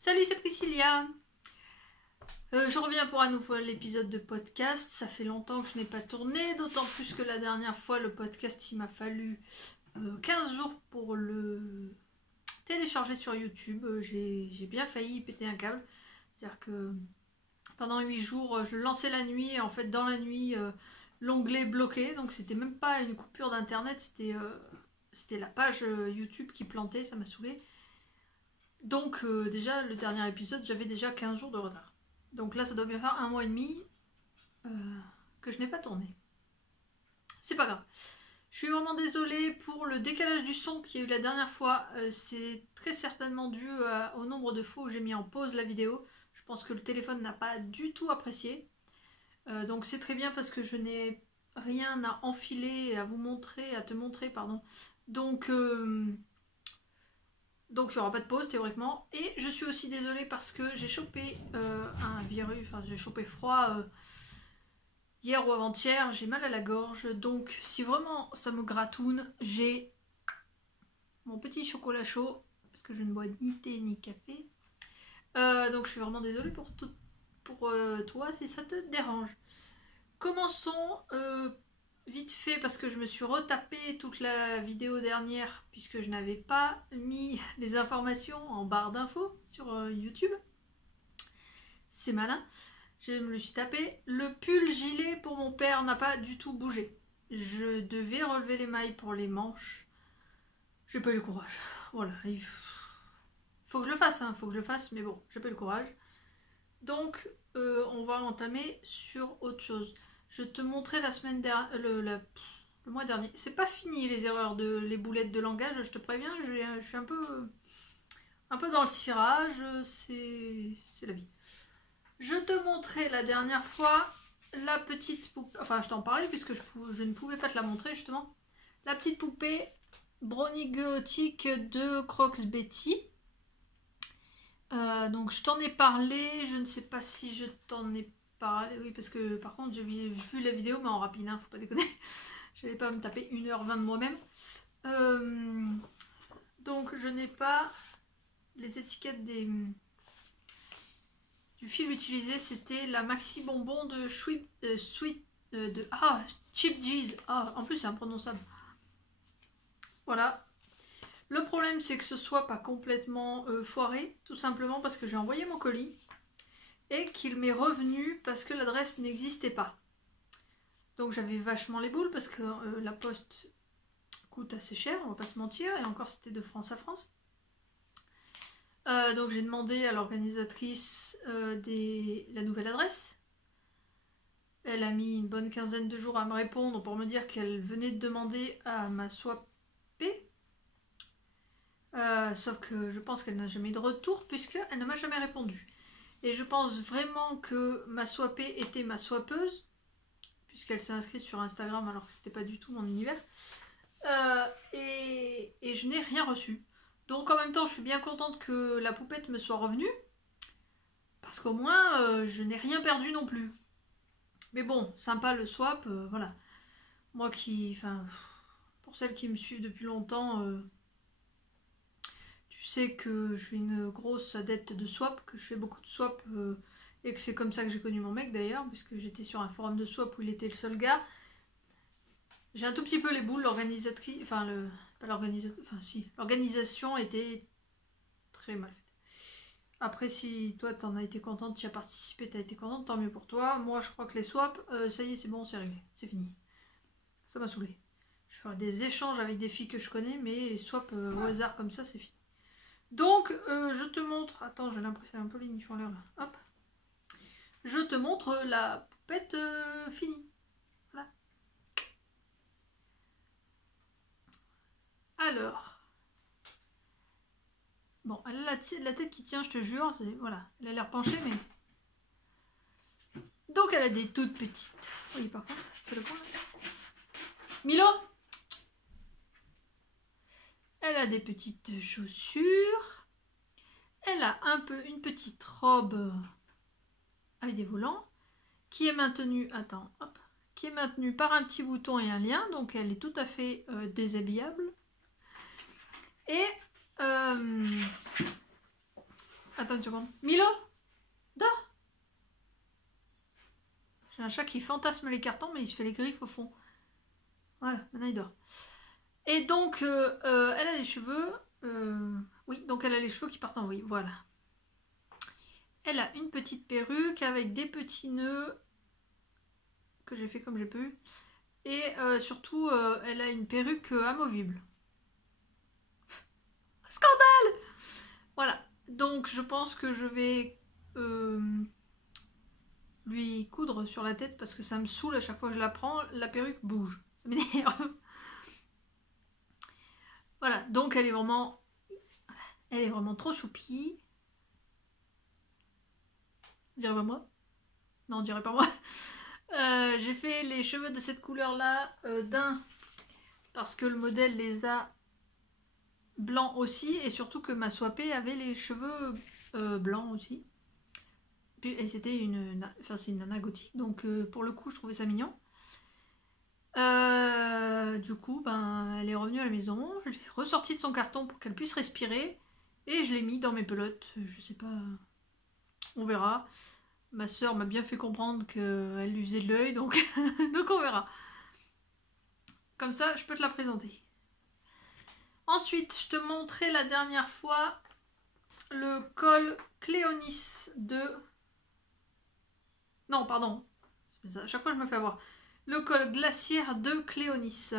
Salut, c'est Priscilla. Je reviens pour un nouvel épisode de podcast. Ça fait longtemps que je n'ai pas tourné, d'autant plus que la dernière fois, le podcast, il m'a fallu 15 jours pour le télécharger sur YouTube. J'ai bien failli péter un câble. C'est-à-dire que pendant 8 jours, je le lançais la nuit, et en fait, dans la nuit, l'onglet bloqué. Donc, c'était même pas une coupure d'internet, c'était la page YouTube qui plantait, ça m'a saoulé. Donc déjà le dernier épisode j'avais déjà 15 jours de retard. Donc là ça doit bien faire 1 mois et demi que je n'ai pas tourné. C'est pas grave. Je suis vraiment désolée pour le décalage du son qu'il y a eu la dernière fois. C'est très certainement dû au nombre de fois où j'ai mis en pause la vidéo. Je pense que le téléphone n'a pas du tout apprécié. Donc c'est très bien parce que je n'ai rien à enfiler, à vous montrer, à te montrer, pardon. Donc il n'y aura pas de pause théoriquement. Et je suis aussi désolée parce que j'ai chopé un virus, enfin j'ai chopé froid hier ou avant-hier, j'ai mal à la gorge. Donc si vraiment ça me gratoune, j'ai mon petit chocolat chaud, parce que je ne bois ni thé ni café. Donc je suis vraiment désolée pour toi si ça te dérange. Commençons vite fait parce que je me suis retapé toute la vidéo dernière puisque je n'avais pas mis les informations en barre d'infos sur YouTube. C'est malin. Je me le suis tapé. Le pull gilet pour mon père n'a pas du tout bougé. Je devais relever les mailles pour les manches. J'ai pas eu le courage. Voilà. Il faut que je le fasse, hein. Faut que je le fasse, mais bon, j'ai pas eu le courage. Donc, on va entamer sur autre chose. Je te montrais la semaine dernière, le mois dernier. C'est pas fini les erreurs les boulettes de langage, je te préviens, je suis un peu dans le cirage, c'est la vie. Je te montrais la dernière fois la petite poupée, enfin je t'en parlais puisque je ne pouvais pas te la montrer justement. La petite poupée Brownie Gothic de Crocs Betty. Donc je t'en ai parlé, je ne sais pas si je t'en ai parlé, oui parce que par contre j'ai vu la vidéo mais en rapide, hein, faut pas déconner, j'allais pas me taper 1h20 de moi-même. Donc je n'ai pas les étiquettes du fil utilisé, c'était la Maxi Bonbon de Cheap G's, en plus c'est imprononçable. Voilà. Le problème c'est que ce soit pas complètement foiré, tout simplement parce que j'ai envoyé mon colis et qu'il m'est revenu parce que l'adresse n'existait pas. Donc j'avais vachement les boules parce que la poste coûte assez cher, on va pas se mentir, et encore c'était de France à France. Donc j'ai demandé à l'organisatrice la nouvelle adresse. Elle a mis une bonne quinzaine de jours à me répondre pour me dire qu'elle venait de demander à ma swapper. Sauf que je pense qu'elle n'a jamais eu de retour puisqu'elle ne m'a jamais répondu. Et je pense vraiment que ma swappée était ma swappeuse puisqu'elle s'est inscrite sur Instagram alors que c'était pas du tout mon univers. Et je n'ai rien reçu. Donc en même temps je suis bien contente que la poupette me soit revenue parce qu'au moins je n'ai rien perdu non plus. Mais bon, sympa le swap, voilà. Moi pour celles qui me suivent depuis longtemps, tu sais que je suis une grosse adepte de swap, que je fais beaucoup de swap et que c'est comme ça que j'ai connu mon mec d'ailleurs, puisque j'étais sur un forum de swap où il était le seul gars. J'ai un tout petit peu les boules, l'organisatrice, l'organisation était très mal faite. Après, si toi t'en as été contente, tu as participé, t'as été contente, tant mieux pour toi. Moi je crois que les swaps, ça y est, c'est bon, c'est réglé, c'est fini. Ça m'a saoulé. Je ferai des échanges avec des filles que je connais, mais les swaps au hasard comme ça, c'est fini. Donc, je te montre... Attends, j'ai l'impression un peu les nichons en l'air là. Hop. Je te montre la poupette finie. Voilà. Alors. Bon, elle a la tête qui tient, je te jure. Voilà, elle a l'air penchée, mais... Donc, elle a des toutes petites... Oui, par contre, je peux le prendre. Milo! Elle a des petites chaussures. Elle a une petite robe avec des volants qui est maintenue, qui est maintenue par un petit bouton et un lien, donc elle est tout à fait déshabillable. Et Attends une seconde. Milo, dors. J'ai un chat qui fantasme les cartons, mais il se fait les griffes au fond. Voilà, maintenant il dort. Et donc, elle a les cheveux... oui, donc elle a les cheveux qui partent en vrille, voilà. Elle a une petite perruque avec des petits nœuds que j'ai fait comme j'ai pu. Et surtout, elle a une perruque amovible. Scandale! Voilà, donc je pense que je vais lui coudre sur la tête parce que ça me saoule à chaque fois que je la prends. La perruque bouge, ça m'énerve. Voilà, donc elle est vraiment trop choupie. On dirait pas moi? Non, on dirait pas moi. J'ai fait les cheveux de cette couleur-là d'un parce que le modèle les a blancs aussi et surtout que ma Swapé avait les cheveux blancs aussi. Et c'était c'est une nana gothique, donc pour le coup je trouvais ça mignon. Du coup, ben, elle est revenue à la maison, je l'ai ressortie de son carton pour qu'elle puisse respirer et je l'ai mis dans mes pelotes. Je sais pas, on verra. Ma soeur m'a bien fait comprendre qu'elle lui faisait de l'œil, donc, donc on verra. Comme ça, je peux te la présenter. Ensuite, je te montrais la dernière fois le col Cléonis de... Non, pardon. À chaque fois, je me fais avoir. Le col glaciaire de Cléonis.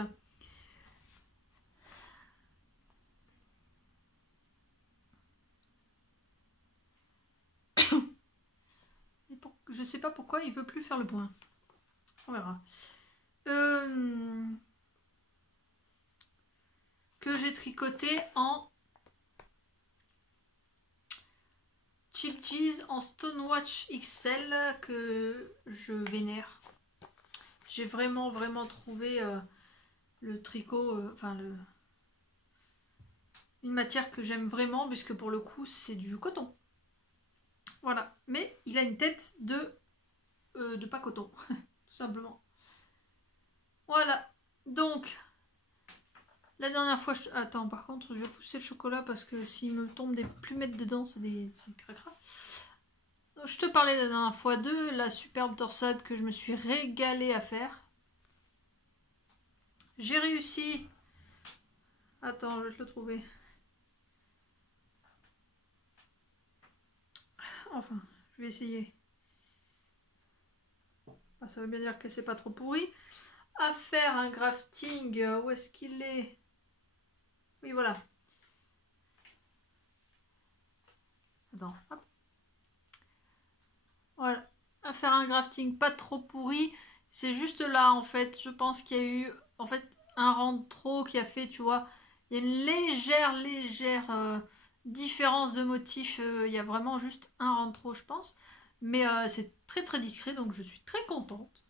Je sais pas pourquoi il veut plus faire le point. On verra. Que j'ai tricoté en Cheap Cheese en Stonewatch XL que je vénère. J'ai vraiment trouvé le tricot, une matière que j'aime vraiment puisque pour le coup c'est du coton. Voilà, mais il a une tête de pas coton, tout simplement. Voilà, donc la dernière fois, attends, par contre, je vais pousser le chocolat parce que s'il me tombe des plumettes dedans, c'est cracra. Je te parlais la dernière fois de la superbe torsade que je me suis régalée à faire. J'ai réussi. Attends, je vais te le trouver. Enfin, je vais essayer. Ah, ça veut bien dire que c'est pas trop pourri. À faire un grafting. Où est-ce qu'il est? Oui, voilà. Attends, hop. Voilà. À faire un grafting pas trop pourri. C'est juste là, en fait. Je pense qu'il y a eu, en fait, un rang de trop qui a fait, tu vois. Il y a une légère différence de motif. Il y a vraiment juste un rang de trop, je pense. Mais c'est très discret, donc je suis très contente.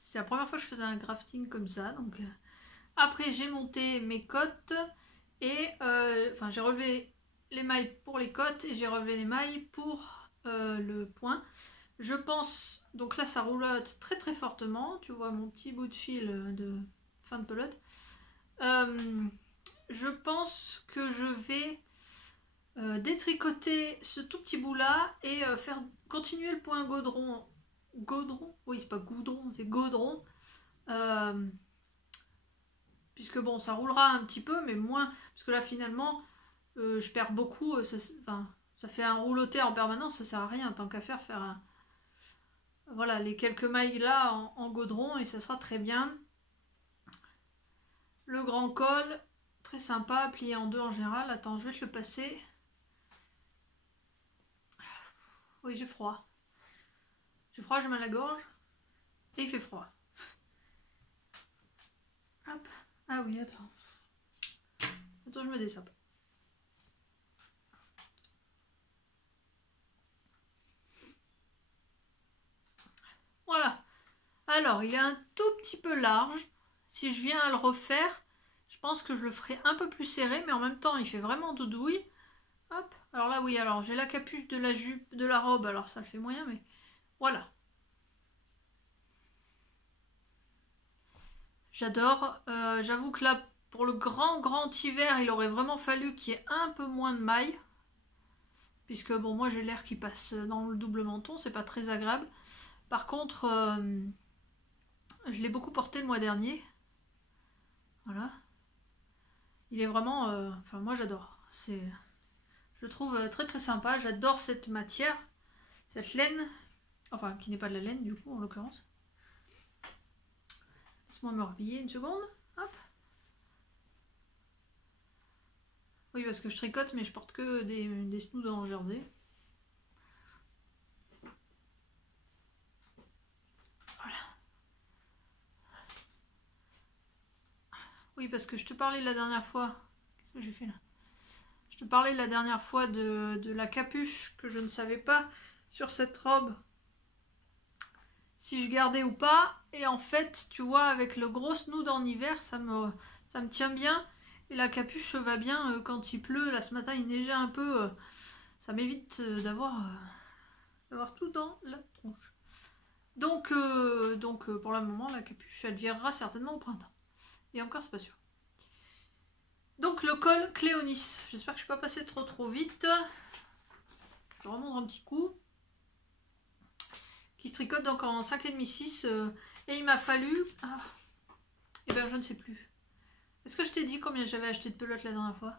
C'est la première fois que je faisais un grafting comme ça. Donc après, j'ai monté mes cottes et j'ai relevé les mailles pour les cottes et j'ai relevé les mailles pour le point. Je pense, donc là ça roulotte très fortement. Tu vois mon petit bout de fil de fin de pelote. Je pense que je vais détricoter ce tout petit bout là et faire continuer le point gaudron. Gaudron? Oui, c'est pas goudron, c'est gaudron. Puisque bon, ça roulera un petit peu, mais moins. Parce que là, finalement, je perds beaucoup. Ça fait un rouloté en permanence, ça sert à rien. Tant qu'à faire un. Voilà, les quelques mailles là en gaudron et ça sera très bien. Le grand col, très sympa, plié en deux en général. Attends, je vais te le passer. Oui, j'ai froid. J'ai froid, j'ai mal à la gorge. Et il fait froid. Hop. Ah oui, attends. Attends, je me dessape. Voilà. Alors, il est un tout petit peu large. Si je viens à le refaire, je pense que je le ferai un peu plus serré, mais en même temps, il fait vraiment doudouille. Hop. Alors là, oui, alors j'ai la capuche de la jupe, de la robe, alors ça le fait moyen, mais voilà. J'adore. J'avoue que là, pour le grand hiver, il aurait vraiment fallu qu'il y ait un peu moins de mailles. puisque bon, moi j'ai l'air qui passe dans le double menton, c'est pas très agréable. Par contre, je l'ai beaucoup porté le mois dernier. Voilà. Il est vraiment... enfin, moi j'adore. Je le trouve très très sympa. J'adore cette matière, cette laine. Enfin, qui n'est pas de la laine du coup, en l'occurrence. Laisse-moi me rhabiller une seconde. Hop. Oui, parce que je tricote, mais je porte que des snoods en jersey. Voilà. Oui, parce que je te parlais la dernière fois... Qu'est-ce que j'ai fait là? Je te parlais la dernière fois de la capuche que je ne savais pas sur cette robe si je gardais ou pas. Et en fait, tu vois, avec le gros snood en hiver, ça me tient bien. Et la capuche va bien quand il pleut. Là, ce matin, il neigeait un peu. Ça m'évite d'avoir tout dans la tronche. Donc pour le moment, la capuche, elle virera certainement au printemps. Et encore, c'est pas sûr. Donc le col Cléonis. J'espère que je ne suis pas passée trop vite. Je remonte un petit coup. Qui se tricote donc en 5,5, 6. Et il m'a fallu... Ah, et ben je ne sais plus. Est-ce que je t'ai dit combien j'avais acheté de pelotes la dernière fois?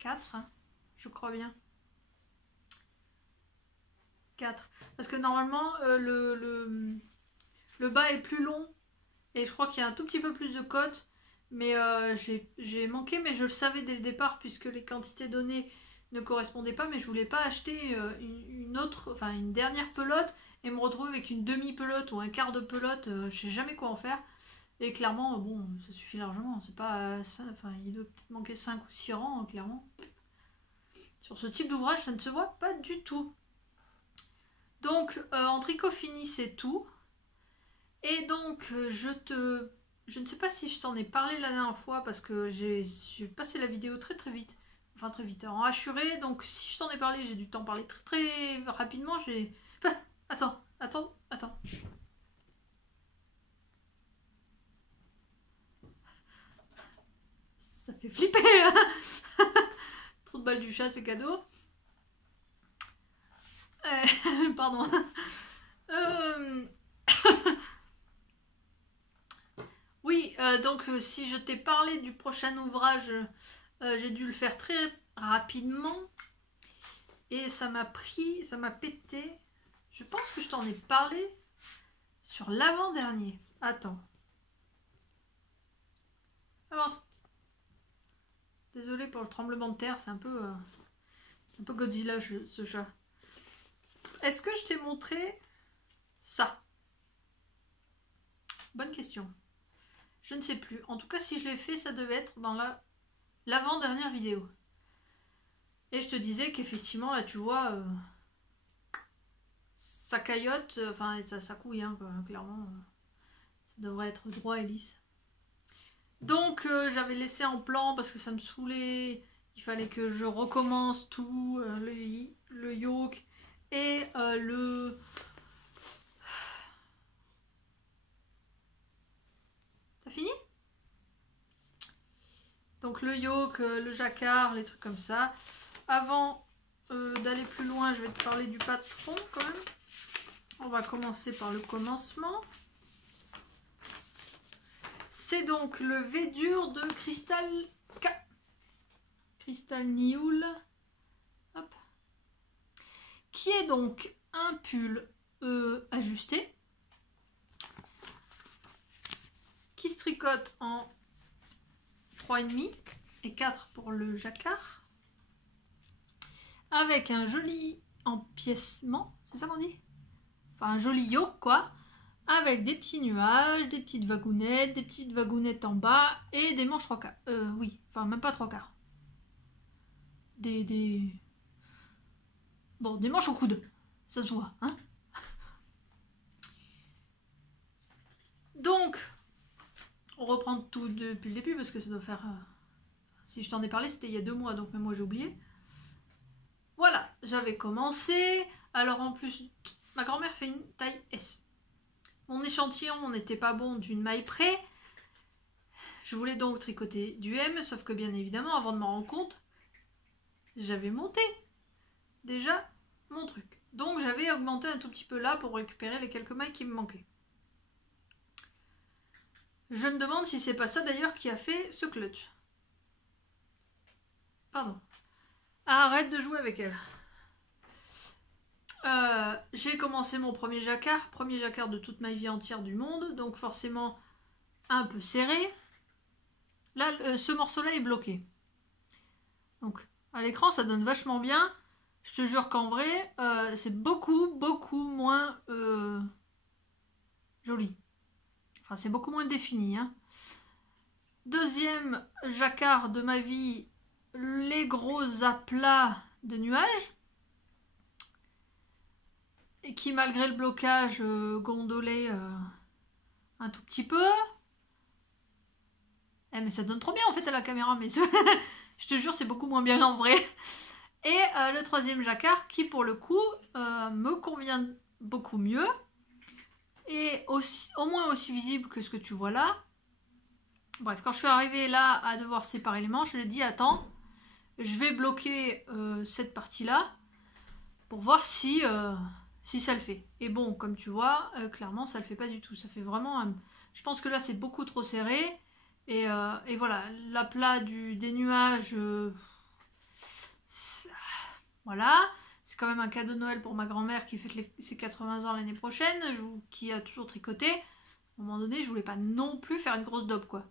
4, hein, je crois bien. 4. Parce que normalement, le bas est plus long. Et je crois qu'il y a un tout petit peu plus de côte. Mais j'ai manqué, mais je le savais dès le départ, puisque les quantités données ne correspondaient pas. Mais je voulais pas acheter une dernière pelote et me retrouver avec une demi-pelote ou un quart de pelote. Je sais jamais quoi en faire. Et clairement, bon, ça suffit largement. C'est pas ça, enfin, il doit peut-être manquer 5 ou 6 rangs, clairement. Sur ce type d'ouvrage, ça ne se voit pas du tout. Donc, en tricot fini, c'est tout. Et donc, je ne sais pas si je t'en ai parlé la dernière fois, parce que j'ai passé la vidéo très vite. Enfin, très vite, en hachuré. Donc, si je t'en ai parlé, j'ai dû t'en parler très rapidement. Enfin, attends. Ça fait flipper, hein. Trop de balles du chat, c'est cadeau. Pardon. Oui, donc si je t'ai parlé du prochain ouvrage, j'ai dû le faire très rapidement. Et ça m'a pété. Je pense que je t'en ai parlé sur l'avant-dernier. Attends. Avance. Désolée pour le tremblement de terre, c'est un peu Godzilla ce chat. Est-ce que je t'ai montré ça? Bonne question. Je ne sais plus. En tout cas, si je l'ai fait, ça devait être dans l'avant-dernière vidéo. Et je te disais qu'effectivement, là, tu vois, ça caillote, enfin, ça couille, hein, clairement. Ça devrait être droit et lisse. Donc, j'avais laissé en plan parce que ça me saoulait. Il fallait que je recommence tout, le yoke et le... T'as fini? Donc le yoke, le jacquard, les trucs comme ça. Avant d'aller plus loin, je vais te parler du patron quand même. On va commencer par le commencement. C'est donc le V dur de Crystal K. Crystal Nioul. Hop. Qui est donc un pull ajusté. Qui se tricote en 3,5 et 4 pour le jacquard. Avec un joli empiècement, c'est ça qu'on dit? Enfin un joli yoke quoi. Avec des petits nuages, des petites vagounettes en bas et des manches 3 quarts. Oui, enfin même pas 3 quarts. Bon, des manches au coude. Ça se voit, hein. Donc, on reprend tout depuis le début parce que ça doit faire... si je t'en ai parlé, c'était il y a 2 mois, donc même moi j'ai oublié. Voilà, j'avais commencé. Alors en plus, ma grand-mère fait une taille S. Mon échantillon n'était pas bon d'une maille près. Je voulais donc tricoter du M, sauf que bien évidemment, avant de m'en rendre compte, j'avais monté déjà mon truc. Donc j'avais augmenté un tout petit peu là pour récupérer les quelques mailles qui me manquaient. Je me demande si c'est pas ça d'ailleurs qui a fait ce clutch. Pardon. Arrête de jouer avec elle. J'ai commencé mon premier jacquard de toute ma vie entière du monde, donc forcément un peu serré. Là, ce morceau-là est bloqué. Donc à l'écran, ça donne vachement bien. Je te jure qu'en vrai, c'est beaucoup moins joli. Enfin, c'est beaucoup moins défini. Hein. Deuxième jacquard de ma vie, les gros aplats de nuages. Et qui, malgré le blocage, gondolait un tout petit peu. Eh, mais ça donne trop bien en fait à la caméra, mais je te jure, c'est beaucoup moins bien en vrai. Et le troisième jacquard qui, pour le coup, me convient beaucoup mieux. Et aussi, au moins aussi visible que ce que tu vois là. Bref, quand je suis arrivée là à devoir séparer les manches, je lui ai dit attends, je vais bloquer cette partie-là pour voir si ça le fait. Et bon, comme tu vois, clairement, ça le fait pas du tout. Ça fait vraiment un... Je pense que là, c'est beaucoup trop serré. Et voilà, l'aplat des nuages... voilà. C'est quand même un cadeau de Noël pour ma grand-mère qui fête ses 80 ans l'année prochaine, qui a toujours tricoté. À un moment donné, je voulais pas non plus faire une grosse daube, quoi.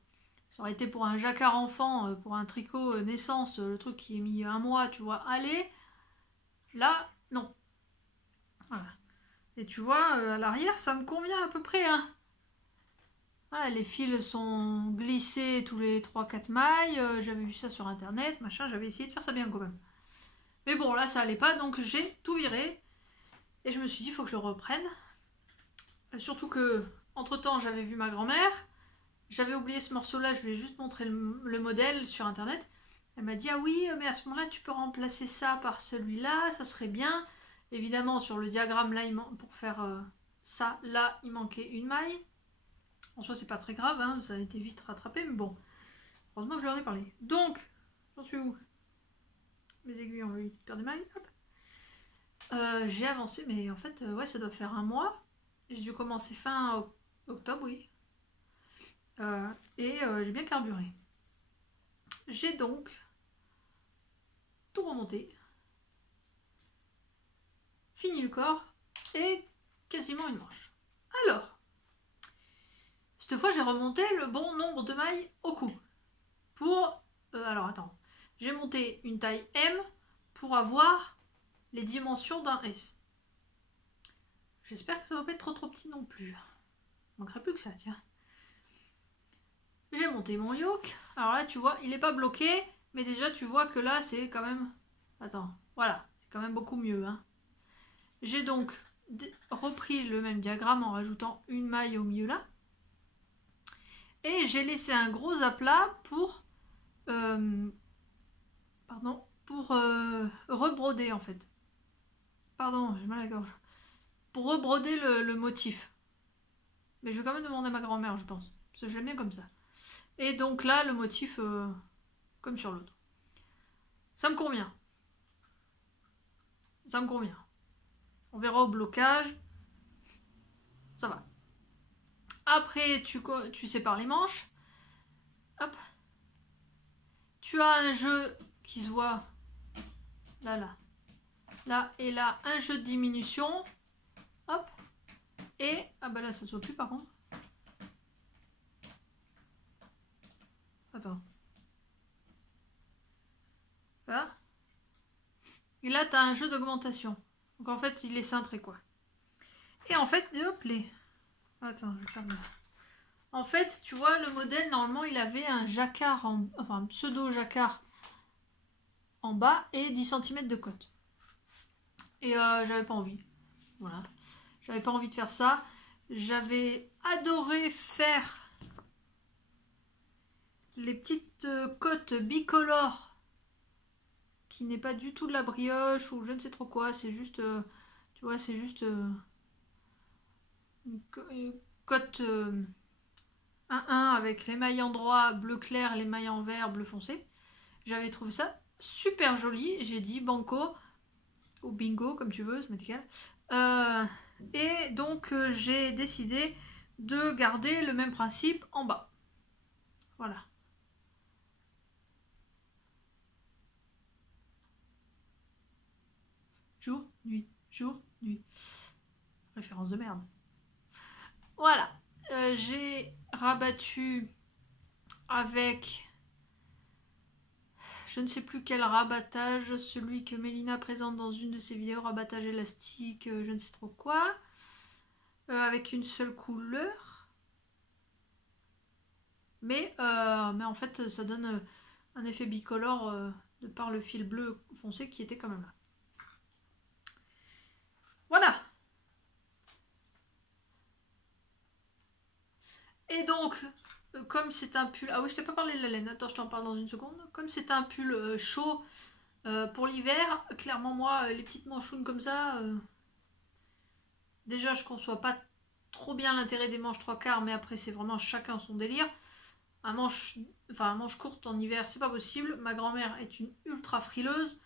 Ça aurait été pour un jacquard enfant, pour un tricot naissance, le truc qui est mis un mois, tu vois, allez. Là, non. Voilà. Et tu vois, à l'arrière, ça me convient à peu près, hein. Voilà, les fils sont glissés tous les 3-4 mailles. J'avais vu ça sur internet, machin, j'avais essayé de faire ça bien quand même. Mais bon, là, ça allait pas, donc j'ai tout viré. Et je me suis dit, il faut que je le reprenne. Surtout que, entre-temps, j'avais vu ma grand-mère. J'avais oublié ce morceau-là, je lui ai juste montré le modèle sur internet. Elle m'a dit, ah oui, mais à ce moment-là, tu peux remplacer ça par celui-là, ça serait bien. Évidemment, sur le diagramme, là, pour faire ça, là, il manquait une maille. En soi, c'est pas très grave, hein, ça a été vite rattrapé, mais bon. Heureusement que je leur ai parlé. Donc, j'en suis où? Mes aiguilles ont évité de perdre des mailles. J'ai avancé, mais en fait, ouais, ça doit faire un mois. J'ai dû commencer fin octobre, oui. Et j'ai bien carburé. J'ai donc tout remonté, fini le corps et quasiment une manche. Alors, cette fois j'ai remonté le bon nombre de mailles au cou. Pour... alors attends, j'ai monté une taille M pour avoir les dimensions d'un S. J'espère que ça va pas être trop petit non plus. Il manquerait plus que ça, tiens. J'ai monté mon yoke. Alors là, tu vois, il n'est pas bloqué. Mais déjà, tu vois que là, c'est quand même... Attends, voilà. C'est quand même beaucoup mieux. Hein. J'ai donc repris le même diagramme en rajoutant une maille au milieu là. Et j'ai laissé un gros aplat pour... rebroder en fait. Pardon, j'ai mal à la gorge. Pour rebroder le motif. Mais je vais quand même demander à ma grand-mère, je pense. Parce que j'aime bien comme ça. Et donc là, le motif, comme sur l'autre. Ça me convient. Ça me convient. On verra au blocage. Ça va. Après, tu sépares les manches. Hop. Tu as un jeu qui se voit là, là. Là et là, un jeu de diminution. Hop. Et, ah bah là, ça se voit plus par contre. Attends. Là. Et là, tu as un jeu d'augmentation. Donc en fait, il est cintré quoi. Et en fait, hop les. Attends, je vais faire là. En fait, tu vois, le modèle, normalement, il avait un jacquard, enfin un pseudo-jacquard en bas et 10 cm de côte. Et j'avais pas envie. Voilà. J'avais pas envie de faire ça. J'avais adoré faire les petites côtes bicolores qui n'est pas du tout de la brioche ou je ne sais trop quoi. C'est juste, tu vois, c'est juste une côte 1-1 avec les mailles en droit bleu clair, les mailles en vert bleu foncé. J'avais trouvé ça super joli. J'ai dit banco ou bingo comme tu veux, ça m'est égal. Et donc j'ai décidé de garder le même principe en bas. Voilà. Jour, nuit, jour, nuit. Référence de merde. Voilà. J'ai rabattu avec... Je ne sais plus quel rabattage, celui que Mélina présente dans une de ses vidéos, rabattage élastique, je ne sais trop quoi. Avec une seule couleur. Mais en fait, ça donne un effet bicolore de par le fil bleu foncé qui était quand même là. Voilà. Et donc, comme c'est un pull... Ah oui, je t'ai pas parlé de la laine. Attends, je t'en parle dans une seconde. Comme c'est un pull chaud pour l'hiver, clairement, moi, les petites manchounes comme ça... Déjà, je conçois pas trop bien l'intérêt des manches 3/4, mais après, c'est vraiment chacun son délire. Un manche courte en hiver, c'est pas possible. Ma grand-mère est une ultra frileuse.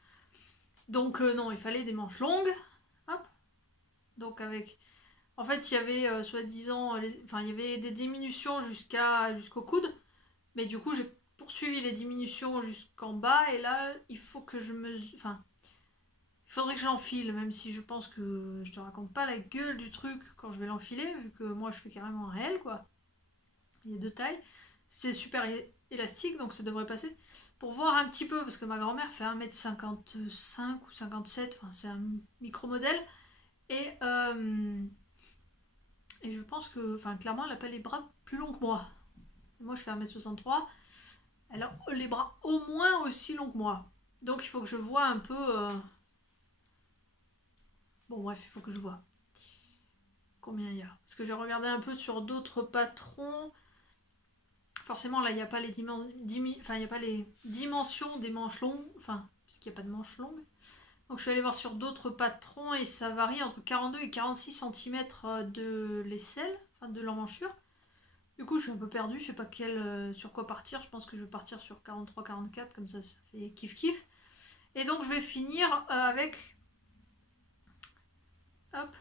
Donc, non, il fallait des manches longues. Hop. Donc, avec... En fait, il y avait soi-disant, il y avait des diminutions jusqu'au coude, mais du coup, j'ai poursuivi les diminutions jusqu'en bas, et là, il faut que je me... Enfin, il faudrait que je l'enfile, même si je pense que je te raconte pas la gueule du truc quand je vais l'enfiler, vu que moi, je fais carrément un réel, quoi. Il y a 2 tailles. C'est super élastique, donc ça devrait passer. Pour voir un petit peu, parce que ma grand-mère fait 1m55 ou 57, enfin, c'est un micro-modèle, et je pense que, clairement, elle n'a pas les bras plus longs que moi. Moi, je fais 1m63. Elle a les bras au moins aussi longs que moi. Donc, il faut que je vois un peu... Bon, bref, il faut que je vois combien il y a. Parce que j'ai regardé un peu sur d'autres patrons. Forcément, là, il n'y a pas les dimensions des manches longues. Enfin, puisqu'il n'y a pas de manches longues. Donc, je suis allée voir sur d'autres patrons et ça varie entre 42 et 46 cm de l'aisselle, enfin de l'emmanchure. Du coup, je suis un peu perdue, je sais pas sur quoi partir. Je pense que je vais partir sur 43-44, comme ça fait kiff-kiff. Et donc, je vais finir avec... Hop.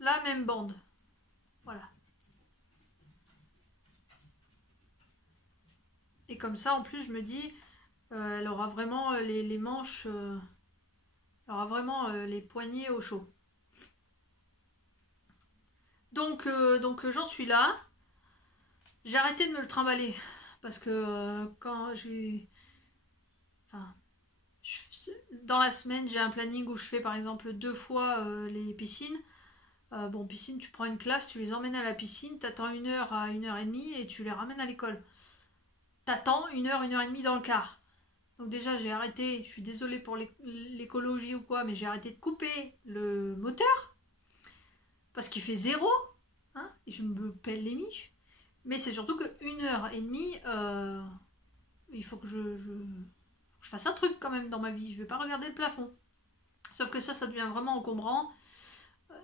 La même bande. Voilà. Et comme ça, en plus, je me dis, elle aura vraiment les manches... elle aura vraiment les poignets au chaud. Donc j'en suis là. J'ai arrêté de me le trimballer. Parce que quand j'ai... Enfin... Dans la semaine, j'ai un planning où je fais par exemple 2 fois les piscines. Bon, piscine, tu prends une classe, tu les emmènes à la piscine, t'attends 1 heure à 1h30 et tu les ramènes à l'école. T'attends 1 heure, 1h30 dans le car. Donc déjà, j'ai arrêté, je suis désolée pour l'écologie ou quoi, mais j'ai arrêté de couper le moteur. Parce qu'il fait 0. Hein, et je me pèle les miches. Mais c'est surtout que 1h30, il faut que je fasse un truc quand même dans ma vie. Je vais pas regarder le plafond. Sauf que ça devient vraiment encombrant.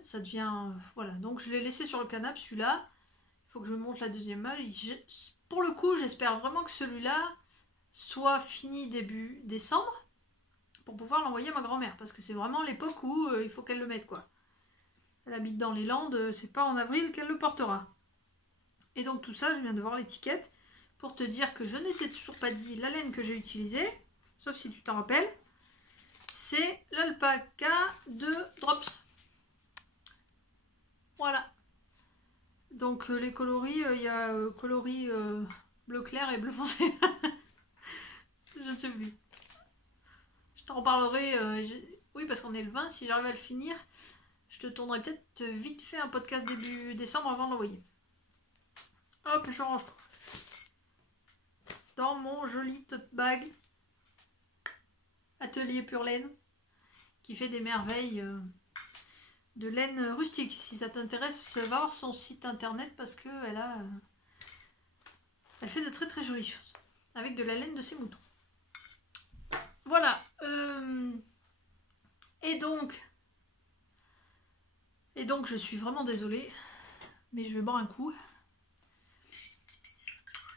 Ça devient... voilà, donc je l'ai laissé sur le canapé, celui-là. Il faut que je monte la deuxième malle. Pour le coup, j'espère vraiment que celui-là soit fini début décembre pour pouvoir l'envoyer à ma grand-mère. Parce que c'est vraiment l'époque où il faut qu'elle le mette, quoi. Elle habite dans les Landes, c'est pas en avril qu'elle le portera. Et donc tout ça, je viens de voir l'étiquette pour te dire que je n'étais toujours pas dit la laine que j'ai utilisée, sauf si tu t'en rappelles. C'est l'alpaca de Drops. Voilà. Donc les coloris, il y a coloris bleu clair et bleu foncé. Je ne sais plus. Je t'en reparlerai. Oui, parce qu'on est le 20. Si j'arrive à le finir, je te tournerai peut-être vite fait un podcast début décembre avant de l'envoyer. Hop, je range tout. Dans mon joli tote bag Atelier Pure Laine qui fait des merveilles de laine rustique. Si ça t'intéresse, va voir son site internet parce qu'elle elle fait de très très jolies choses avec de la laine de ses moutons. Voilà. Et donc je suis vraiment désolée, mais je vais boire un coup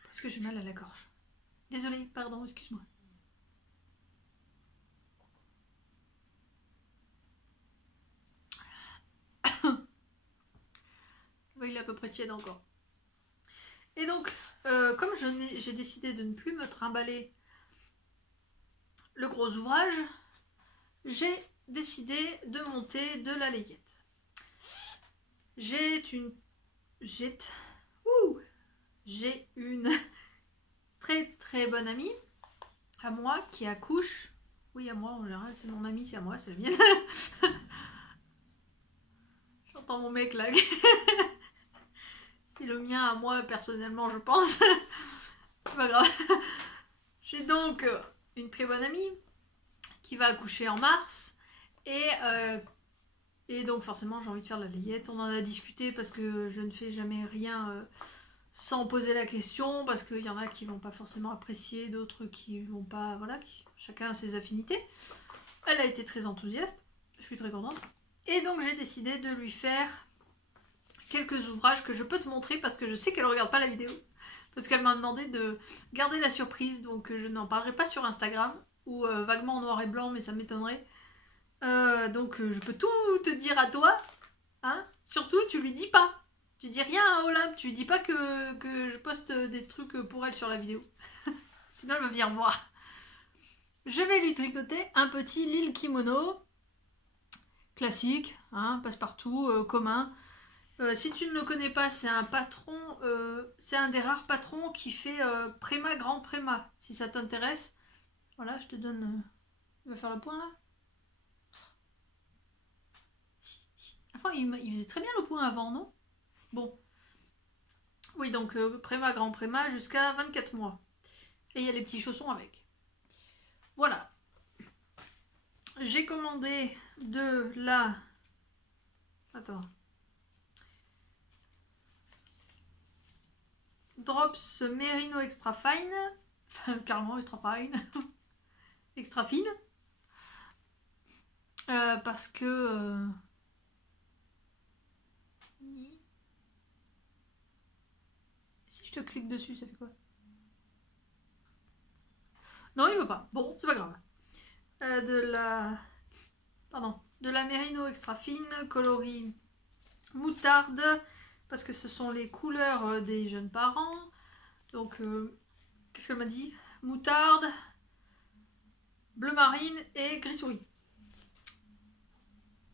parce que j'ai mal à la gorge. Désolée, pardon, excuse-moi. il est à peu près tiède encore. Et donc, comme j'ai décidé de ne plus me trimballer le gros ouvrage, j'ai décidé de monter de la layette. J'ai une très très bonne amie à moi qui accouche. Oui, à moi en général, c'est mon amie, c'est à moi, c'est la mienne. J'entends mon mec là. C'est le mien à moi personnellement, je pense. C'est pas grave. J'ai donc une très bonne amie qui va accoucher en mars et donc forcément j'ai envie de faire la layette. On en a discuté parce que je ne fais jamais rien sans poser la question, parce qu'il y en a qui vont pas forcément apprécier, d'autres qui vont pas, voilà, chacun a ses affinités. Elle a été très enthousiaste, je suis très contente. Et donc j'ai décidé de lui faire quelques ouvrages que je peux te montrer parce que je sais qu'elle ne regarde pas la vidéo. Parce qu'elle m'a demandé de garder la surprise, donc je n'en parlerai pas sur Instagram, ou vaguement en noir et blanc, mais ça m'étonnerait. Donc je peux tout te dire à toi, hein. Surtout tu lui dis pas. Tu dis rien à Olympe, tu lui dis pas que je poste des trucs pour elle sur la vidéo. Sinon elle va venir voir. Je vais lui tricoter un petit Lille Kimono, classique, hein, passe-partout, commun. Si tu ne le connais pas, c'est un patron, c'est un des rares patrons qui fait Préma Grand Préma. Si ça t'intéresse, voilà, je te donne. Il va faire le point là. Enfin, il faisait très bien le point avant, non? Bon. Oui, donc Préma Grand Préma jusqu'à 24 mois. Et il y a les petits chaussons avec. Voilà. J'ai commandé de la. Attends. Drops Merino Extra Fine, enfin carrément Extra Fine, Extra Fine, parce que si je te clique dessus, ça fait quoi? Non, il veut pas. Bon, c'est pas grave. De la Merino Extra Fine, coloris moutarde, parce que ce sont les couleurs des jeunes parents. Donc, qu'est-ce qu'elle m'a dit? Moutarde, bleu marine et gris souris.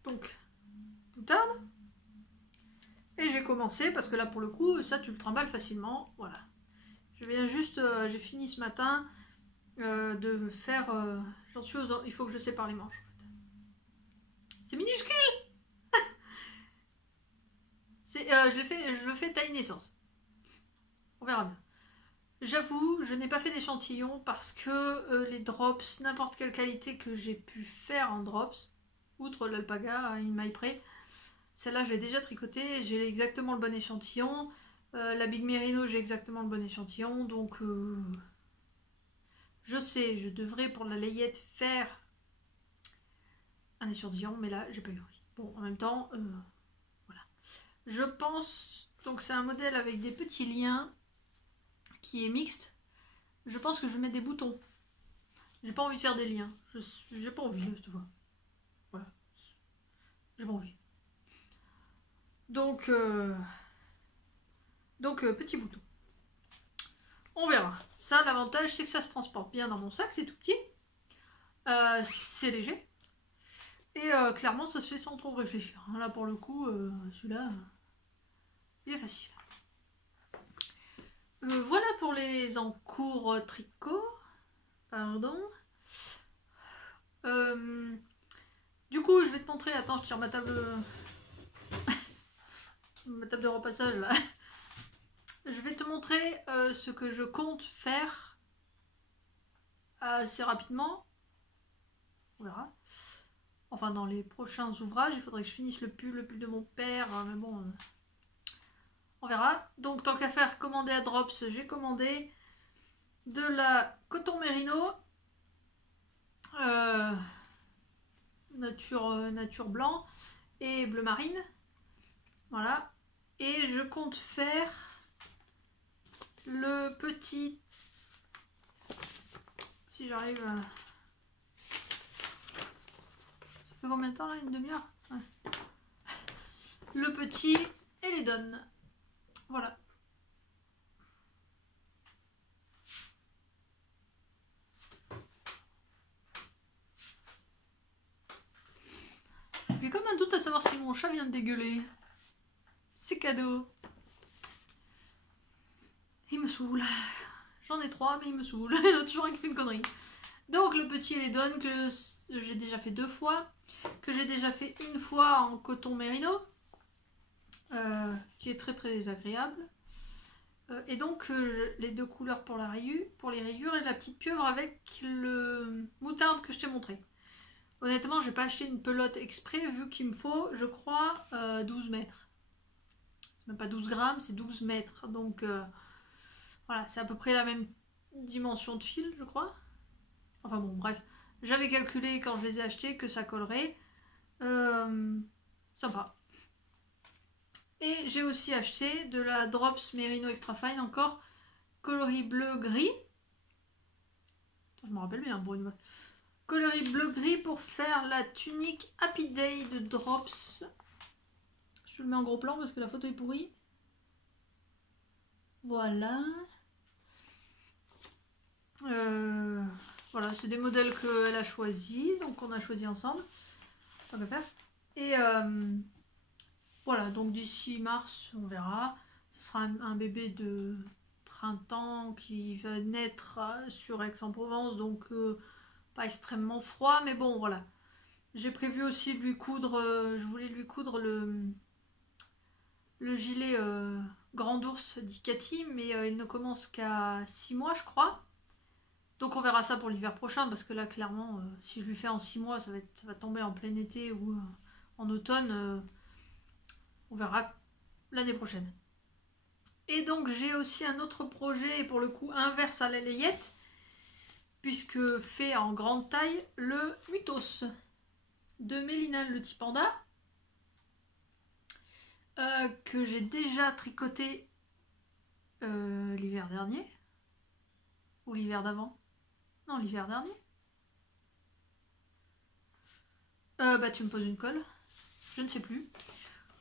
Donc, moutarde. Et j'ai commencé, parce que là, pour le coup, ça, tu le trimbales facilement. Voilà. Je viens juste, j'ai fini ce matin de faire... j'en suis aux... Il faut que je sépare les manches, en fait. C'est minuscule. Je le fais taille naissance. On verra bien. J'avoue, je n'ai pas fait d'échantillon parce que les drops, n'importe quelle qualité que j'ai pu faire en drops, outre l'alpaga à une maille près, celle-là je l'ai déjà tricotée, j'ai exactement le bon échantillon. La Big Merino, j'ai exactement le bon échantillon, donc je sais, je devrais pour la layette faire un échantillon, mais là j'ai pas eu envie. Bon, en même temps, voilà. Je pense, donc c'est un modèle avec des petits liens qui est mixte. Je pense que je vais mettre des boutons. J'ai pas envie de faire des liens. J'ai pas envie, cette fois. Voilà. J'ai pas envie. Donc, petit bouton. On verra. Ça, l'avantage, c'est que ça se transporte bien dans mon sac. C'est tout petit. C'est léger. Et clairement, ça se fait sans trop réfléchir. Là, pour le coup, celui-là, il est facile. Voilà pour les encours tricot. Pardon. Du coup, je vais te montrer. Attends, je tire ma table. Ma table de repassage là. Je vais te montrer ce que je compte faire assez rapidement. On verra. Enfin, dans les prochains ouvrages, il faudrait que je finisse le pull de mon père. Mais bon, on verra. Donc, tant qu'à faire, commander à Drops, j'ai commandé de la coton mérino. Nature blanc et bleu marine. Voilà. Et je compte faire le petit... Si j'arrive à... Ça fait combien de temps là? Une demi-heure? Ouais. Le petit et les donnes. Voilà. J'ai comme un doute à savoir si mon chat vient de dégueuler. C'est cadeau. Il me saoule. J'en ai 3, mais il me saoule. Il y en a toujours un qui fait une connerie. Donc le petit Eledon que j'ai déjà fait 2 fois. Que j'ai déjà fait une fois en coton mérino. Qui est très très agréable. Et donc les 2 couleurs pour les rayures et la petite pieuvre avec le moutarde que je t'ai montré. Honnêtement, j'ai pas acheté une pelote exprès vu qu'il me faut, je crois, 12 mètres. C'est même pas 12 grammes, c'est 12 mètres. Donc voilà, c'est à peu près la même dimension de fil, je crois. Enfin bon, bref. J'avais calculé quand je les ai achetés que ça collerait. Sympa. Et j'ai aussi acheté de la Drops Merino Extra Fine encore, coloris bleu-gris. Je me rappelle bien, Bruno. Coloris bleu-gris pour faire la tunique Happy Day de Drops. Je le mets en gros plan parce que la photo est pourrie. Voilà. Voilà, c'est des modèles qu'elle a choisis, donc on a choisi ensemble. Tant qu'à faire. Et voilà, donc d'ici mars, on verra. Ce sera un bébé de printemps qui va naître sur Aix-en-Provence, donc pas extrêmement froid, mais bon, voilà. J'ai prévu aussi de lui coudre, je voulais lui coudre le gilet Grand Ours d'Icati, mais il ne commence qu'à 6 mois, je crois. Donc on verra ça pour l'hiver prochain, parce que là, clairement, si je lui fais en 6 mois, ça va tomber en plein été ou en automne. On verra l'année prochaine. Et donc j'ai aussi un autre projet, pour le coup inverse à la layette, puisque fait en grande taille, le Mutos de Mélina le petit panda, que j'ai déjà tricoté l'hiver dernier, ou l'hiver d'avant. Non, l'hiver dernier. Bah tu me poses une colle, je ne sais plus.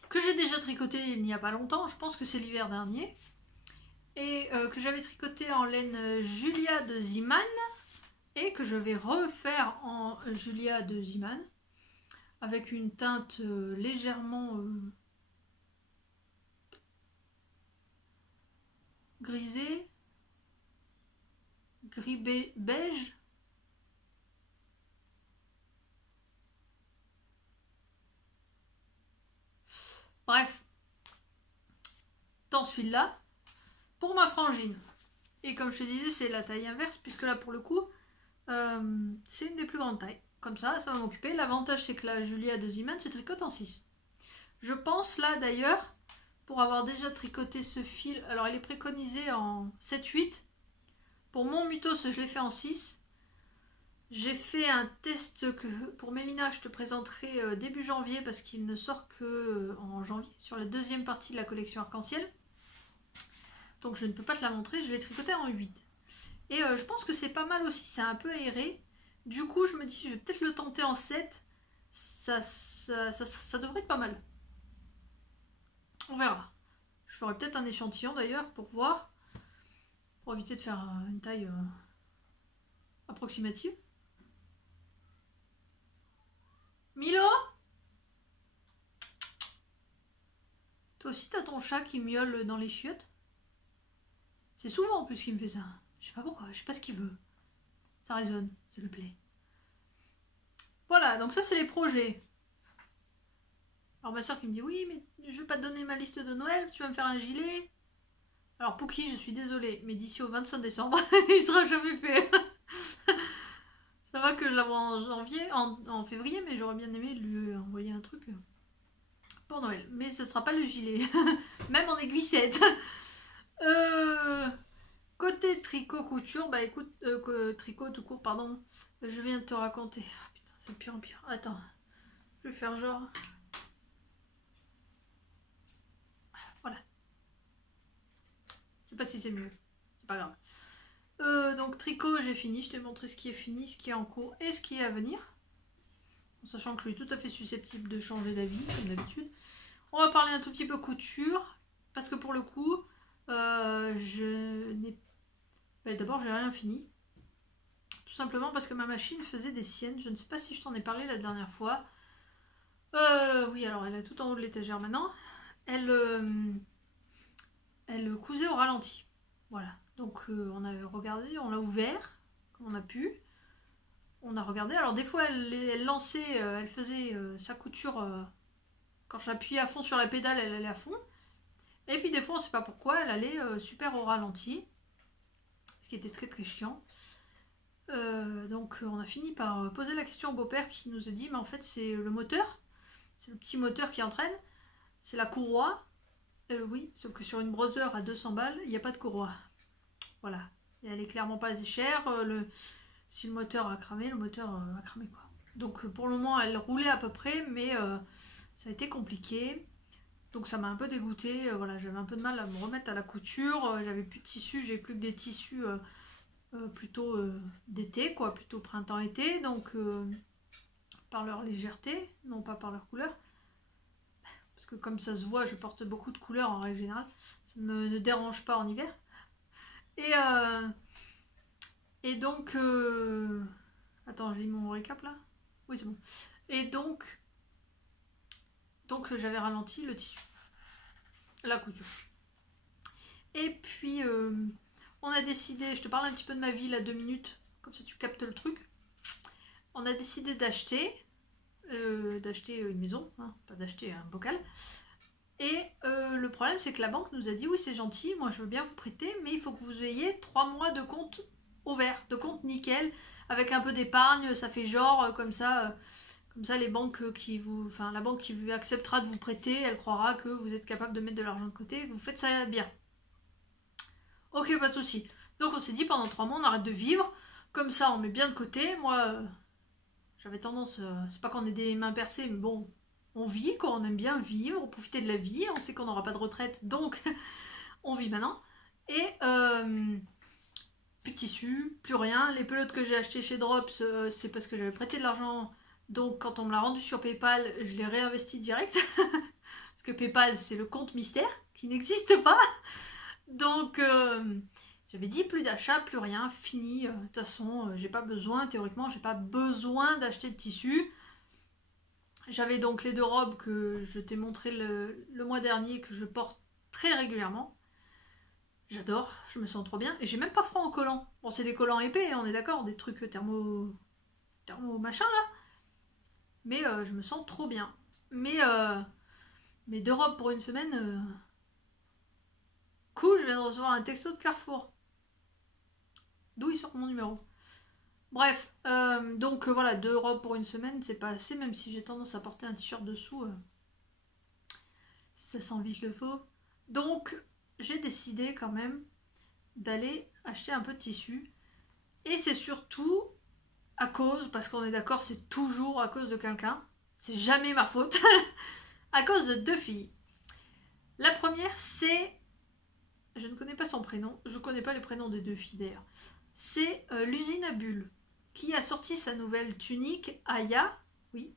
Que j'ai déjà tricoté il n'y a pas longtemps, je pense que c'est l'hiver dernier, et que j'avais tricoté en laine Julia de Ziman, et que je vais refaire en Julia de Ziman, avec une teinte légèrement grisée, gris beige. Bref, dans ce fil là, pour ma frangine. Et comme je te disais, c'est la taille inverse, puisque là pour le coup, c'est une des plus grandes tailles. Comme ça va m'occuper. L'avantage c'est que la Julia de Ziman se tricote en 6. Je pense là d'ailleurs, pour avoir déjà tricoté ce fil, alors il est préconisé en 7-8. Pour mon Mutos, je l'ai fait en 6. J'ai fait un test pour Mélina, je te présenterai début janvier, parce qu'il ne sort que en janvier, sur la deuxième partie de la collection arc-en-ciel. Donc je ne peux pas te la montrer, je l'ai tricoté en 8. Et je pense que c'est pas mal aussi, c'est un peu aéré. Du coup, je me dis, je vais peut-être le tenter en 7. Ça devrait être pas mal. On verra. Je ferai peut-être un échantillon d'ailleurs pour voir. Pour éviter de faire une taille approximative. Milo? Toi aussi t'as ton chat qui miaule dans les chiottes? C'est souvent en plus qu'il me fait ça. Je sais pas pourquoi, je sais pas ce qu'il veut. Ça résonne, ça lui plaît. Voilà, donc ça c'est les projets. Alors ma soeur qui me dit, oui mais je vais pas te donner ma liste de Noël, tu vas me faire un gilet. Alors Pookie, je suis désolée, mais d'ici au 25 décembre, il sera jamais fait. Ça va que je l'avoue en janvier, en février, mais j'aurais bien aimé lui envoyer un truc pour Noël. Mais ce sera pas le gilet, même en aiguissette. Côté tricot couture, bah écoute, tricot tout court, pardon, je viens de te raconter. Ah, putain, c'est de pire en pire. Attends, je vais faire genre. Voilà. Je sais pas si c'est mieux, c'est pas grave. Donc tricot, j'ai fini, je t'ai montré ce qui est fini, ce qui est en cours et ce qui est à venir. En sachant que je suis tout à fait susceptible de changer d'avis, comme d'habitude. On va parler un tout petit peu couture. parce que pour le coup, je n'ai... D'abord, j'ai rien fini. Tout simplement parce que ma machine faisait des siennes. Je ne sais pas si je t'en ai parlé la dernière fois. Oui, alors elle est tout en haut de l'étagère maintenant. Elle cousait au ralenti. Voilà. Donc on a regardé, on l'a ouvert comme on a pu. On a regardé. Alors des fois elle lançait, elle faisait sa couture. Quand j'appuyais à fond sur la pédale, elle allait à fond. Et puis des fois on ne sait pas pourquoi, elle allait super au ralenti. Ce qui était très très chiant. Donc on a fini par poser la question au beau-père qui nous a dit mais en fait c'est le moteur. C'est le petit moteur qui entraîne. C'est la courroie. Oui, sauf que sur une browser à 200 balles, il n'y a pas de courroie. Voilà. Et elle est clairement pas assez chère. Si le moteur a cramé, le moteur a cramé quoi. Donc pour le moment, elle roulait à peu près, mais ça a été compliqué. Donc ça m'a un peu dégoûtée. Voilà, j'avais un peu de mal à me remettre à la couture. J'avais plus de tissus, j'ai plus que des tissus plutôt d'été, quoi, plutôt printemps-été. Donc par leur légèreté, non pas par leur couleur. Parce que comme ça se voit, je porte beaucoup de couleurs en règle générale. Ça ne me dérange pas en hiver. Et donc... Attends, j'ai mis mon récap là. Oui, c'est bon. Et donc j'avais ralenti le tissu. La couture. Et puis, on a décidé... Je te parle un petit peu de ma vie là, 2 minutes. Comme ça, tu captes le truc. On a décidé d'acheter une maison, hein, pas d'acheter un bocal. Et le problème c'est que la banque nous a dit oui c'est gentil, moi je veux bien vous prêter, mais il faut que vous ayez 3 mois de compte ouvert, de compte nickel, avec un peu d'épargne, ça fait genre comme ça les banques qui vous... Enfin la banque qui acceptera de vous prêter, elle croira que vous êtes capable de mettre de l'argent de côté et que vous faites ça bien. Ok, pas de souci. Donc on s'est dit pendant 3 mois on arrête de vivre, comme ça on met bien de côté, moi... J'avais tendance, c'est pas qu'on ait des mains percées, mais bon, on vit quoi, on aime bien vivre, profiter de la vie, on sait qu'on n'aura pas de retraite, donc on vit maintenant. Et plus de tissu, plus rien. Les pelotes que j'ai achetées chez Drops, c'est parce que j'avais prêté de l'argent, donc quand on me l'a rendu sur PayPal, je l'ai réinvesti direct. Parce que PayPal, c'est le compte mystère qui n'existe pas. Donc... J'avais dit plus d'achat, plus rien, fini. De toute façon, j'ai pas besoin, théoriquement, j'ai pas besoin d'acheter de tissu. J'avais donc les 2 robes que je t'ai montré le mois dernier, que je porte très régulièrement. J'adore, je me sens trop bien. Et j'ai même pas froid en collant. Bon, c'est des collants épais, on est d'accord, des trucs thermo machin là. Mais je me sens trop bien. Mais mes 2 robes pour une semaine... Cool, je viens de recevoir un texto de Carrefour. D'où il sort mon numéro. Bref, donc voilà, 2 robes pour une semaine, c'est pas assez, même si j'ai tendance à porter un t-shirt dessous. Ça sent vite le faux. Donc, j'ai décidé quand même d'aller acheter un peu de tissu. Et c'est surtout à cause, parce qu'on est d'accord, c'est toujours à cause de quelqu'un. C'est jamais ma faute. À cause de 2 filles. La première, c'est... Je ne connais pas son prénom. Je connais pas les prénoms des 2 filles d'ailleurs. C'est l'usine à bulles qui a sorti sa nouvelle tunique Aya. Oui.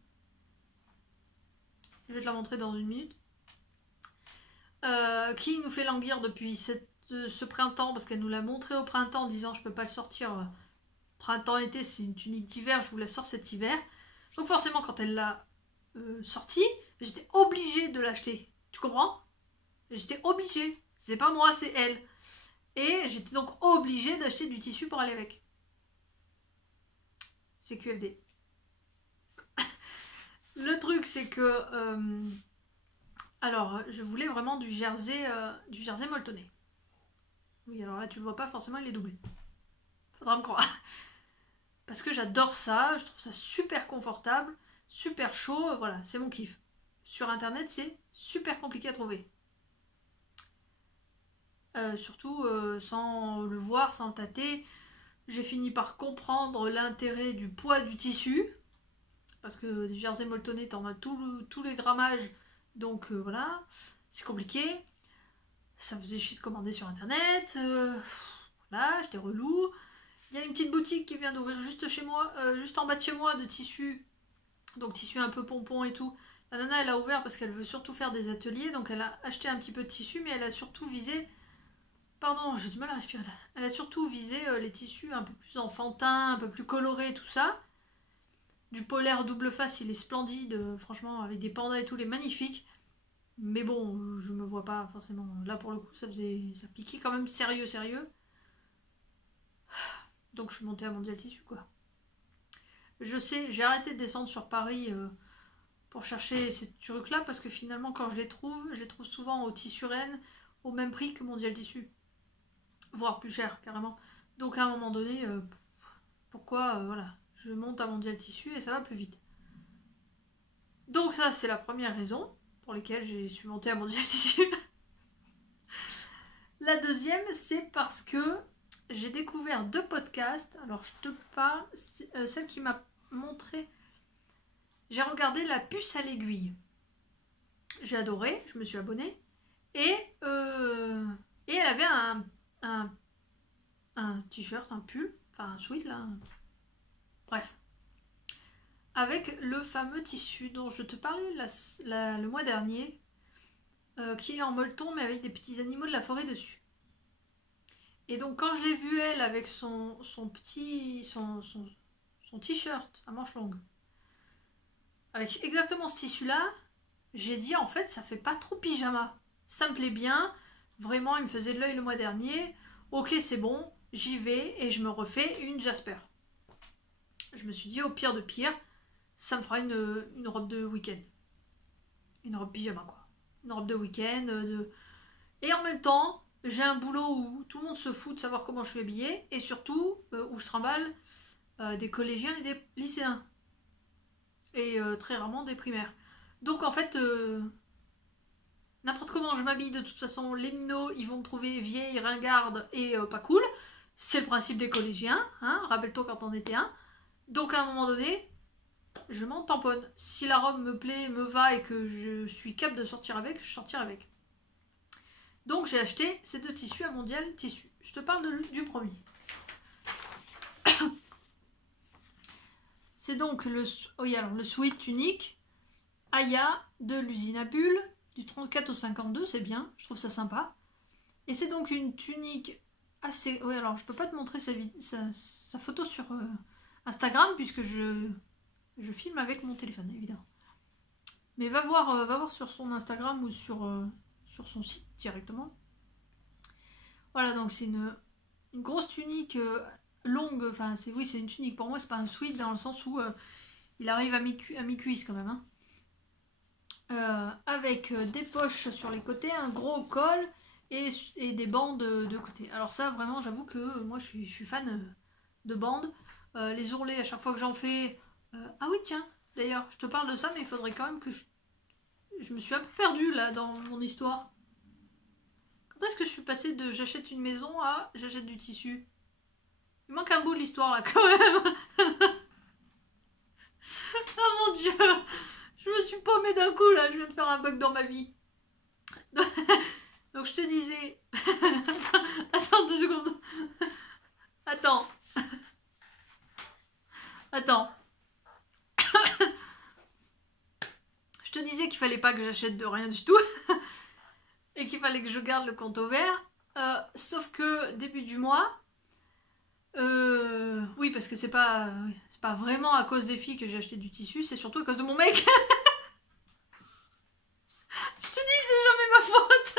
Je vais te la montrer dans 1 minute. Qui nous fait languir depuis ce printemps parce qu'elle nous l'a montré au printemps en disant je peux pas le sortir printemps-été, c'est une tunique d'hiver, je vous la sors cet hiver. Donc forcément quand elle l'a sortie, j'étais obligée de l'acheter. Tu comprends? J'étais obligée. C'est pas moi, c'est elle. Et j'étais donc obligée d'acheter du tissu pour aller avec. C'est QFD. Le truc, c'est que... alors, je voulais vraiment du jersey molletonné. Oui, alors là, tu le vois pas, forcément, il est doublé. Faudra me croire. Parce que j'adore ça, je trouve ça super confortable, super chaud, voilà, c'est mon kiff. Sur Internet, c'est super compliqué à trouver. Surtout sans le voir, sans le tâter. J'ai fini par comprendre l'intérêt du poids du tissu. Parce que du jersey molletonné, t'en as tous les grammages. Donc voilà, c'est compliqué. Ça me faisait chier de commander sur Internet. Voilà, j'étais relou. Il y a une petite boutique qui vient d'ouvrir juste chez moi, juste en bas de chez moi, de tissu. Donc tissu un peu pompon et tout. La nana, elle a ouvert parce qu'elle veut surtout faire des ateliers, donc elle a acheté un petit peu de tissu, mais elle a surtout visé... Pardon, j'ai du mal à respirer là. Elle a surtout visé les tissus un peu plus enfantins, un peu plus colorés, tout ça. Du polaire double face, il est splendide, franchement, avec des pandas et tout, il est magnifique. Mais bon, je me vois pas forcément. Là, pour le coup, ça piquait quand même sérieux. Donc, je suis montée à Mondial Tissu, quoi. Je sais, j'ai arrêté de descendre sur Paris pour chercher ces trucs-là, parce que finalement, quand je les trouve souvent au Tissu Rennes, au même prix que Mondial Tissu. Voire plus cher, carrément. Donc, à un moment donné, pourquoi, voilà, je monte à Mondial Tissu et ça va plus vite. Donc, ça, c'est la première raison pour laquelle je suis montée à Mondial Tissu. La deuxième, c'est parce que j'ai découvert 2 podcasts. Alors, je te parle, celle qui m'a montré. J'ai regardé La puce à l'aiguille. J'ai adoré, je me suis abonnée. Et elle avait un t-shirt, un pull, enfin un sweat là. Bref. Avec le fameux tissu dont je te parlais le mois dernier. Qui est en molleton mais avec des petits animaux de la forêt dessus. Et donc quand je l'ai vue elle avec son t-shirt à manches longues, avec exactement ce tissu là, j'ai dit en fait ça fait pas trop pyjama. Ça me plaît bien, vraiment il me faisait de l'œil le mois dernier, ok c'est bon, j'y vais et je me refais une Jasper. Je me suis dit au pire de pire, ça me fera une robe de week-end. Une robe pyjama quoi. Une robe de week-end. Et en même temps, j'ai un boulot où tout le monde se fout de savoir comment je suis habillée. Et surtout, où je trimballe des collégiens et des lycéens. Et très rarement des primaires. Donc en fait, n'importe comment je m'habille, de toute façon, les minots, ils vont me trouver vieille, ringarde et pas cool. C'est le principe des collégiens. Hein, rappelle-toi quand on était un. Donc à un moment donné... je m'en tamponne. Si la robe me plaît, me va et que je suis capable de sortir avec, je sortirai avec. Donc j'ai acheté ces 2 tissus à Mondial Tissu. Je te parle du premier. C'est donc le sweat tunique Aya de l'usine à bulles, du 34 au 52, c'est bien, je trouve ça sympa. Et c'est donc une tunique assez... Oui, alors je peux pas te montrer sa photo sur Instagram puisque je filme avec mon téléphone, évidemment. Mais va voir sur son Instagram ou sur son site directement. Voilà, donc c'est une grosse tunique longue. Enfin, c'est une tunique. Pour moi, c'est pas un sweat dans le sens où il arrive à mi-cuisse quand même. Hein. Avec des poches sur les côtés, un gros col et des bandes de côté. Alors ça, vraiment, j'avoue que moi, je suis fan de bandes. Les ourlets, à chaque fois que j'en fais... ah oui, tiens, d'ailleurs, je te parle de ça, mais il faudrait quand même que je me suis un peu perdue là dans mon histoire. Quand est-ce que je suis passée de j'achète une maison à j'achète du tissu? Il manque un bout de l'histoire là quand même. Oh mon dieu, je me suis paumée d'un coup là, je viens de faire un bug dans ma vie. Donc je te disais... Attends 2 secondes. Attends. Je te disais qu'il fallait pas que j'achète de rien du tout. Et qu'il fallait que je garde le compte ouvert. Sauf que début du mois... oui, parce que c'est pas vraiment à cause des filles que j'ai acheté du tissu, c'est surtout à cause de mon mec. Je te dis, c'est jamais ma faute.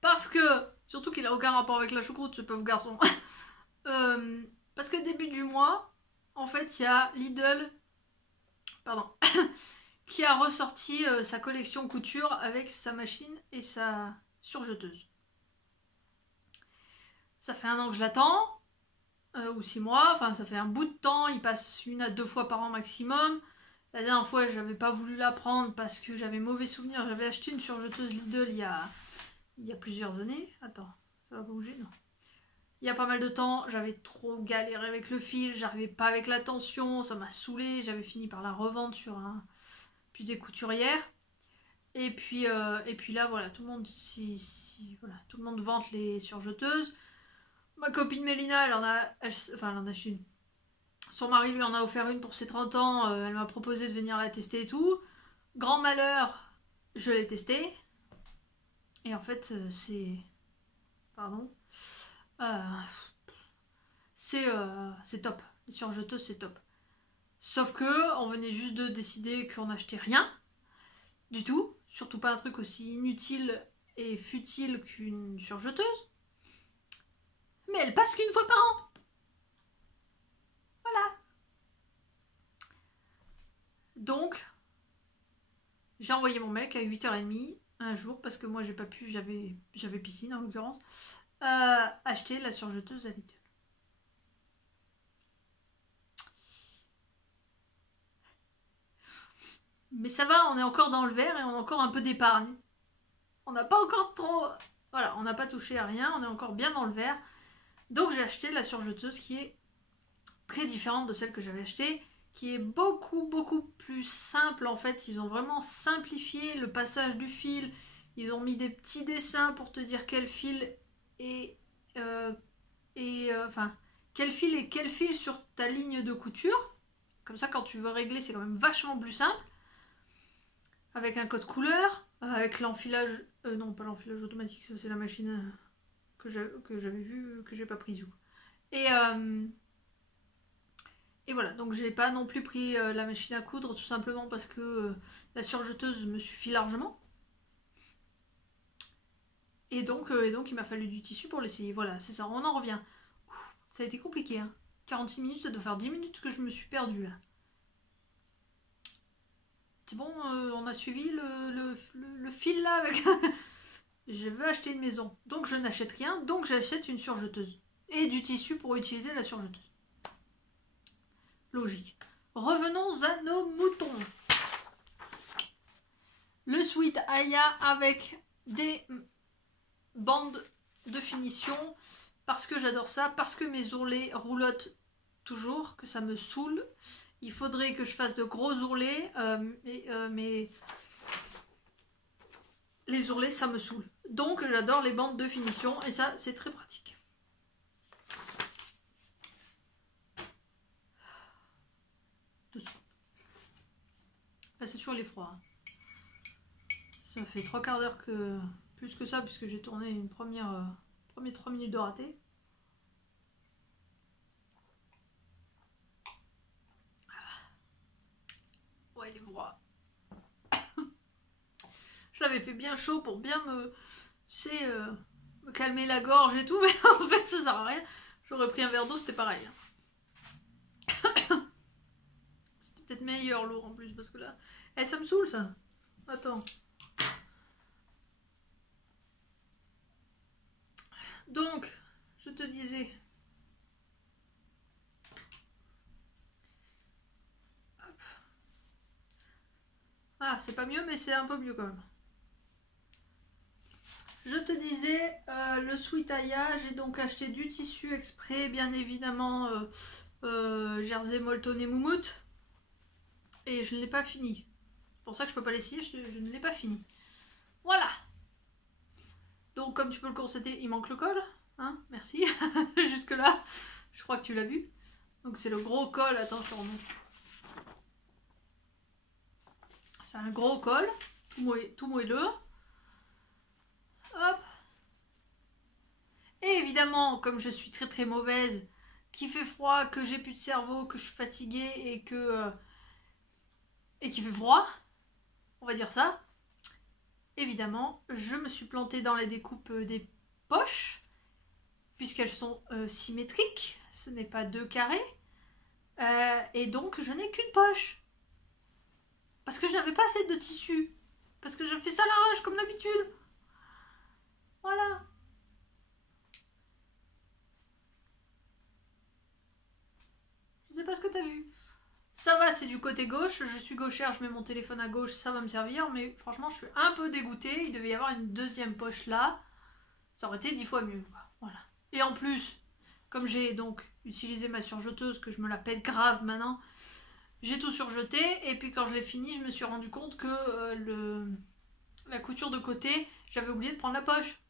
Parce que, surtout qu'il a aucun rapport avec la choucroute, ce pauvre garçon. Parce que début du mois, en fait, il y a Lidl, qui a ressorti sa collection couture avec sa machine et sa surjeteuse. Ça fait 1 an que je l'attends, ou 6 mois, enfin ça fait un bout de temps, il passe 1 à 2 fois par an maximum. La dernière fois, j'avais pas voulu la prendre parce que j'avais mauvais souvenir. J'avais acheté une surjeteuse Lidl il y a plusieurs années. Attends, ça va bouger? Non. Il y a pas mal de temps, j'avais trop galéré avec le fil, j'arrivais pas avec la tension, ça m'a saoulé, j'avais fini par la revendre sur puis des couturières. Et puis là, voilà, tout le monde vante les surjeteuses. Ma copine Mélina, elle en a acheté une. Son mari lui en a offert une pour ses 30 ans, elle m'a proposé de venir la tester et tout. Grand malheur, je l'ai testée. Et en fait, c'est... Pardon. Euh, c'est top. Les surjeteuses, c'est top. Sauf que on venait juste de décider qu'on n'achetait rien du tout. Surtout pas un truc aussi inutile et futile qu'une surjeteuse. Mais elle passe qu'une fois par an. Voilà. Donc, j'ai envoyé mon mec à 8h30 un jour, parce que moi j'ai pas pu, j'avais piscine en l'occurrence, acheter la surjeteuse à Lidl. Mais ça va, on est encore dans le vert et on a encore un peu d'épargne. On n'a pas encore trop... Voilà, on n'a pas touché à rien, on est encore bien dans le vert. Donc j'ai acheté la surjeteuse qui est très différente de celle que j'avais achetée, qui est beaucoup plus simple en fait. Ils ont vraiment simplifié le passage du fil. Ils ont mis des petits dessins pour te dire quel fil est... quel fil est quel fil sur ta ligne de couture. Comme ça, quand tu veux régler, c'est quand même vachement plus simple. Avec un code couleur, avec l'enfilage... non, pas l'enfilage automatique, ça c'est la machine que j'avais vue, que j'ai pas prise. Et voilà, donc j'ai pas non plus pris la machine à coudre, tout simplement parce que la surjeteuse me suffit largement. Et donc il m'a fallu du tissu pour l'essayer. Voilà, c'est ça, on en revient. Ouf, ça a été compliqué, hein. 46 minutes, ça doit faire 10 minutes que je me suis perdue là. C'est bon, on a suivi le fil là avec... Je veux acheter une maison, donc je n'achète rien, donc j'achète une surjeteuse. Et du tissu pour utiliser la surjeteuse. Logique. Revenons à nos moutons. Le Sweet Aya avec des bandes de finition, parce que j'adore ça, parce que mes ourlets roulotent toujours, que ça me saoule. Il faudrait que je fasse de gros ourlets, mais les ourlets ça me saoule. Donc j'adore les bandes de finition et ça c'est très pratique. Là c'est sur les froids. Ça fait 3/4 d'heure que... Plus que ça puisque j'ai tourné une première 3 minutes de raté. Ouais, il est froid. Je l'avais fait bien chaud pour bien me... Tu sais, me calmer la gorge et tout, mais en fait ça sert à rien. J'aurais pris un verre d'eau, c'était pareil. C'était peut-être meilleur l'eau en plus, parce que là... Eh, ça me saoule ça. Attends. Donc, je te disais... Hop. Ah, c'est pas mieux, mais c'est un peu mieux quand même. Je te disais, le Sweet Aya, j'ai donc acheté du tissu exprès, bien évidemment, Jersey, Molton et Moumout. Et je ne l'ai pas fini. C'est pour ça que je peux pas l'essayer, je ne l'ai pas fini. Voilà. Donc comme tu peux le constater, il manque le col. Hein, merci. Jusque là, je crois que tu l'as vu. Donc c'est le gros col, attention. C'est un gros col, tout moelleux. Hop. Et évidemment, comme je suis très mauvaise, qu'il fait froid, que j'ai plus de cerveau, que je suis fatiguée et qu'il fait froid, on va dire ça, évidemment, je me suis plantée dans la découpe des poches, puisqu'elles sont symétriques, ce n'est pas 2 carrés, et donc je n'ai qu'une poche. Parce que je n'avais pas assez de tissu. Parce que je fais ça à l'arrache comme d'habitude. Voilà. Je sais pas ce que t'as vu. Ça va, c'est du côté gauche. Je suis gauchère, je mets mon téléphone à gauche, ça va me servir. Mais franchement, je suis un peu dégoûtée. Il devait y avoir une deuxième poche là. Ça aurait été 10 fois mieux. Voilà. Et en plus, comme j'ai donc utilisé ma surjeteuse, que je me la pète grave maintenant, j'ai tout surjeté. Et puis quand je l'ai fini, je me suis rendu compte que la couture de côté, j'avais oublié de prendre la poche.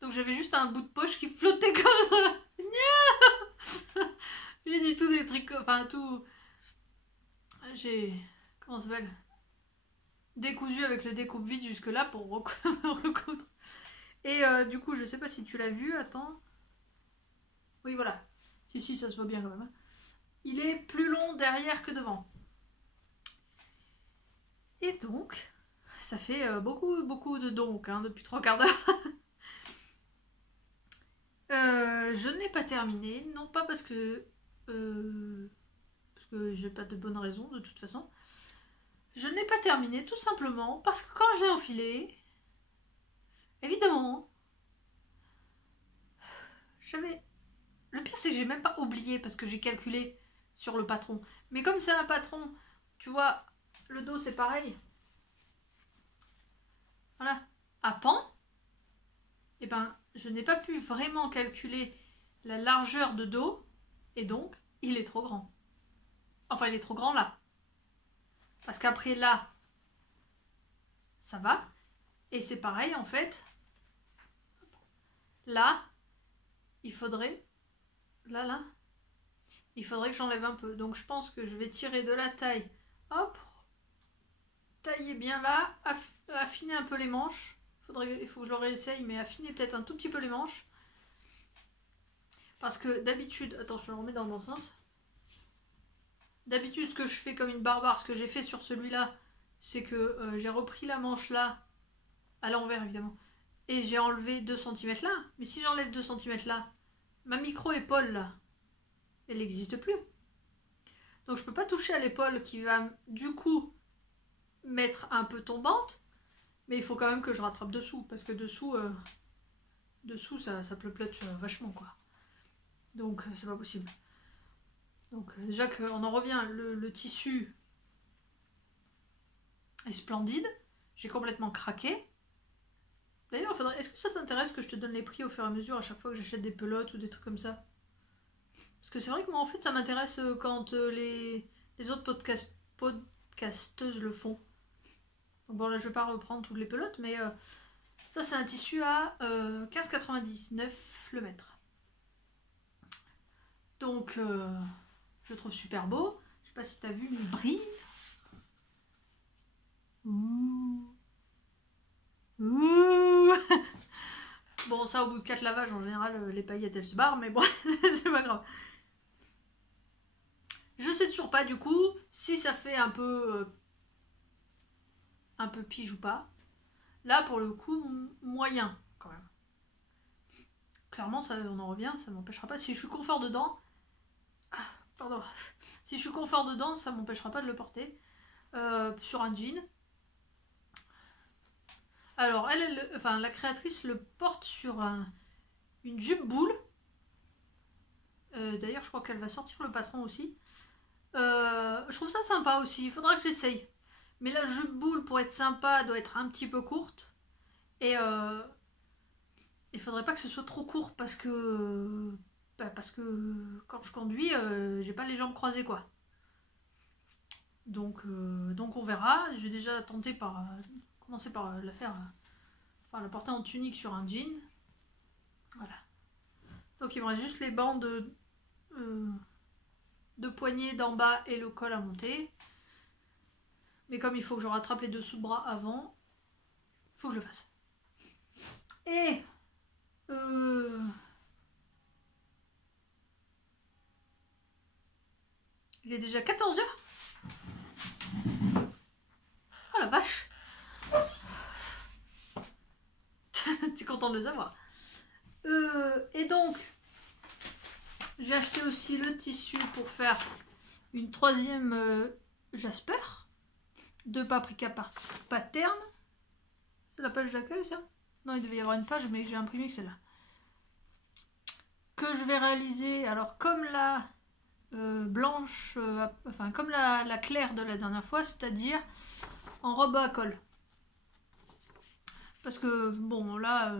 Donc j'avais juste un bout de poche qui flottait comme ça. enfin tout... J'ai... Comment ça s'appelle? Décousu avec le découpe vide jusque là pour recoudre. Et du coup, je sais pas si tu l'as vu, attends. Oui, voilà. Si, ça se voit bien quand même. Hein. Il est plus long derrière que devant. Et donc, ça fait beaucoup de donc hein, depuis 3/4 d'heure. Je n'ai pas terminé, non pas parce que j'ai pas de bonnes raisons de toute façon. Je n'ai pas terminé tout simplement parce que quand je l'ai enfilé, évidemment, j'avais... Le pire c'est que j'ai même pas oublié parce que j'ai calculé sur le patron. Mais comme c'est un patron, tu vois, le dos c'est pareil. Voilà, à pan, et ben je n'ai pas pu vraiment calculer la largeur de dos et donc il est trop grand. Enfin il est trop grand là. Parce qu'après là, ça va. Et c'est pareil en fait. Là, il faudrait... Là, il faudrait que j'enlève un peu. Donc je pense que je vais tirer de la taille. Hop. Tailler bien là. Affiner un peu les manches. Il faut que je le réessaye, mais affiner peut-être un tout petit peu les manches. Parce que d'habitude... Attends, je le remets dans le bon sens. D'habitude, ce que je fais comme une barbare, ce que j'ai fait sur celui-là, c'est que j'ai repris la manche là, à l'envers évidemment, et j'ai enlevé 2 cm là. Mais si j'enlève 2 cm là, ma micro-épaule là, elle n'existe plus. Donc je peux pas toucher à l'épaule qui va du coup mettre un peu tombante, mais il faut quand même que je rattrape dessous, parce que dessous ça pleut vachement quoi. Donc c'est pas possible. Donc déjà qu'on en revient, le tissu est splendide. J'ai complètement craqué. D'ailleurs, est-ce que ça t'intéresse que je te donne les prix au fur et à mesure à chaque fois que j'achète des pelotes ou des trucs comme ça? Parce que c'est vrai que moi en fait ça m'intéresse quand les autres podcasteuses le font. Donc bon là je vais pas reprendre toutes les pelotes, mais ça c'est un tissu à 15,99 le mètre. Donc je trouve super beau. Je sais pas si t'as vu, il brille. Ouh. Ouh. Bon, ça au bout de 4 lavages, en général, les paillettes elles se barrent, mais bon, c'est pas grave. Je sais toujours pas du coup si ça fait un peu pige ou pas. Là pour le coup, moyen quand même. Clairement, ça, on en revient, ça m'empêchera pas. Si je suis confort dedans, pardon, si je suis confort dedans, ça m'empêchera pas de le porter sur un jean. Alors, enfin, la créatrice le porte sur une jupe boule. D'ailleurs, je crois qu'elle va sortir le patron aussi. Je trouve ça sympa aussi. Il faudra que j'essaye. Mais la jupe boule, pour être sympa, doit être un petit peu courte. Et il faudrait pas que ce soit trop court parce que quand je conduis, j'ai pas les jambes croisées quoi. Donc on verra. Je vais déjà tenter commencer par la faire, par la porter en tunique sur un jean. Voilà. Donc il me reste juste les bandes de poignée d'en bas et le col à monter. Mais comme il faut que je rattrape les dessous de bras avant, il faut que je le fasse. Et il est déjà 14h. Oh la vache. T'es content de le savoir. Et donc, j'ai acheté aussi le tissu pour faire une 3e Jasper de Paprika Pattern. C'est la page d'accueil ça? Non, il devait y avoir une page, mais j'ai imprimé que c'est là. Que je vais réaliser, alors comme la blanche, enfin comme la claire de la dernière fois, c'est-à-dire en robe à col. Parce que, bon, là,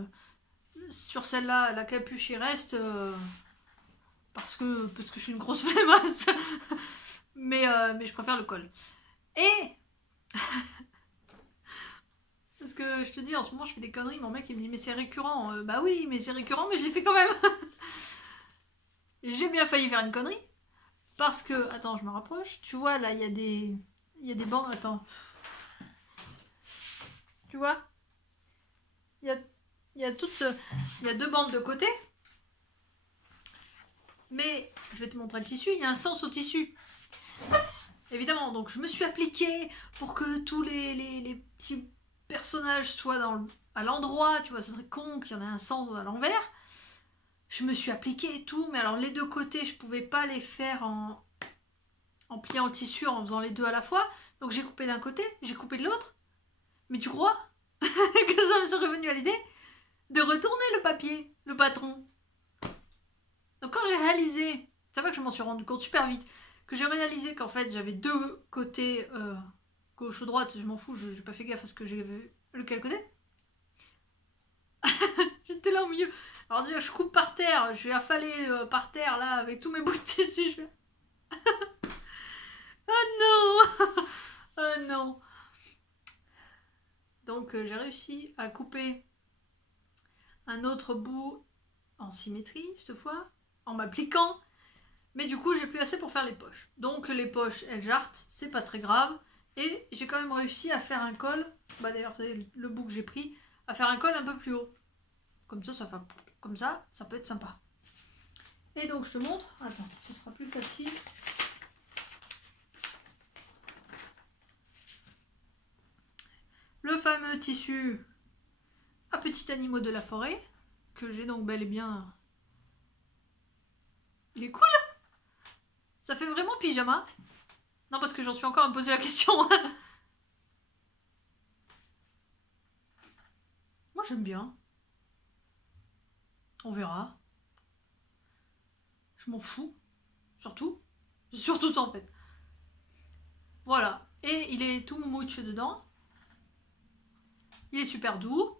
sur celle-là, la capuche y reste, parce que je suis une grosse flemmasse. mais je préfère le col. Et parce que je te dis, en ce moment, je fais des conneries. Mon mec, il me dit, mais c'est récurrent. Bah oui, mais c'est récurrent, mais je l'ai fait quand même. J'ai bien failli faire une connerie. Parce que, attends, je me rapproche. Tu vois, là, il y a des bandes. Attends. Tu vois, il y a, il y a il y a deux bandes de côté. Mais, je vais te montrer le tissu. Il y a un sens au tissu. Évidemment, donc je me suis appliquée pour que tous les petits personnages soient à l'endroit. Tu vois, ça serait con qu'il y en ait un sens à l'envers. Je me suis appliquée et tout. Mais alors, les deux côtés, je pouvais pas les faire en pliant le tissu, en faisant les deux à la fois. Donc j'ai coupé d'un côté, j'ai coupé de l'autre. Mais tu crois que ça me serait venu à l'idée de retourner le papier, le patron? Donc quand j'ai réalisé, c'est vrai que je m'en suis rendu compte super vite, que j'ai réalisé qu'en fait j'avais deux côtés, gauche ou droite, je m'en fous, j'ai pas fait gaffe à ce que j'avais, lequel côté. J'étais là au milieu. Alors déjà je coupe par terre, je vais affaler par terre là avec tous mes bouts de tissu. Oh non. Oh non. Donc j'ai réussi à couper un autre bout en symétrie cette fois, en m'appliquant, mais du coup j'ai plus assez pour faire les poches. Donc les poches elles jartent, c'est pas très grave, et j'ai quand même réussi à faire un col, bah d'ailleurs c'est le bout que j'ai pris, à faire un col un peu plus haut. Comme ça, ça peut être sympa. Et donc je te montre, attends, ce sera plus facile. Le fameux tissu à petits animaux de la forêt, que j'ai donc bel et bien. Il est cool. Ça fait vraiment pyjama. Non, parce que j'en suis encore à me poser la question. Moi j'aime bien. On verra. Je m'en fous. Surtout. Surtout ça en fait. Voilà. Et il est tout mouche dedans. Il est super doux.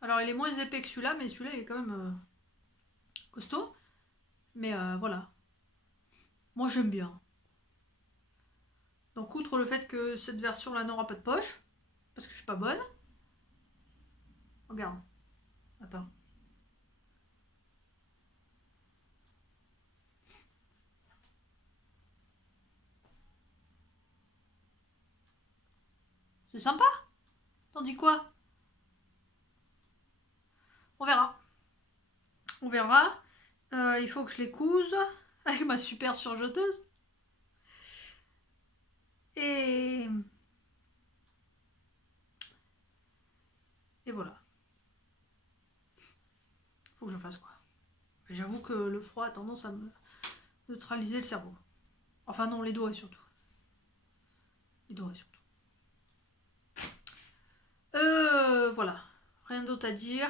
Alors il est moins épais que celui-là, mais celui-là il est quand même costaud. Mais voilà. Moi j'aime bien. Donc outre le fait que cette version-là n'aura pas de poche, parce que je suis pas bonne. Regarde. Attends. C'est sympa. T'en dis quoi? On verra. On verra. Il faut que je les couse avec ma super surjeteuse. Et voilà. Faut que je fasse quoi. J'avoue que le froid a tendance à me neutraliser le cerveau. Enfin non, les doigts surtout. Les doigts surtout. Voilà. Rien d'autre à dire.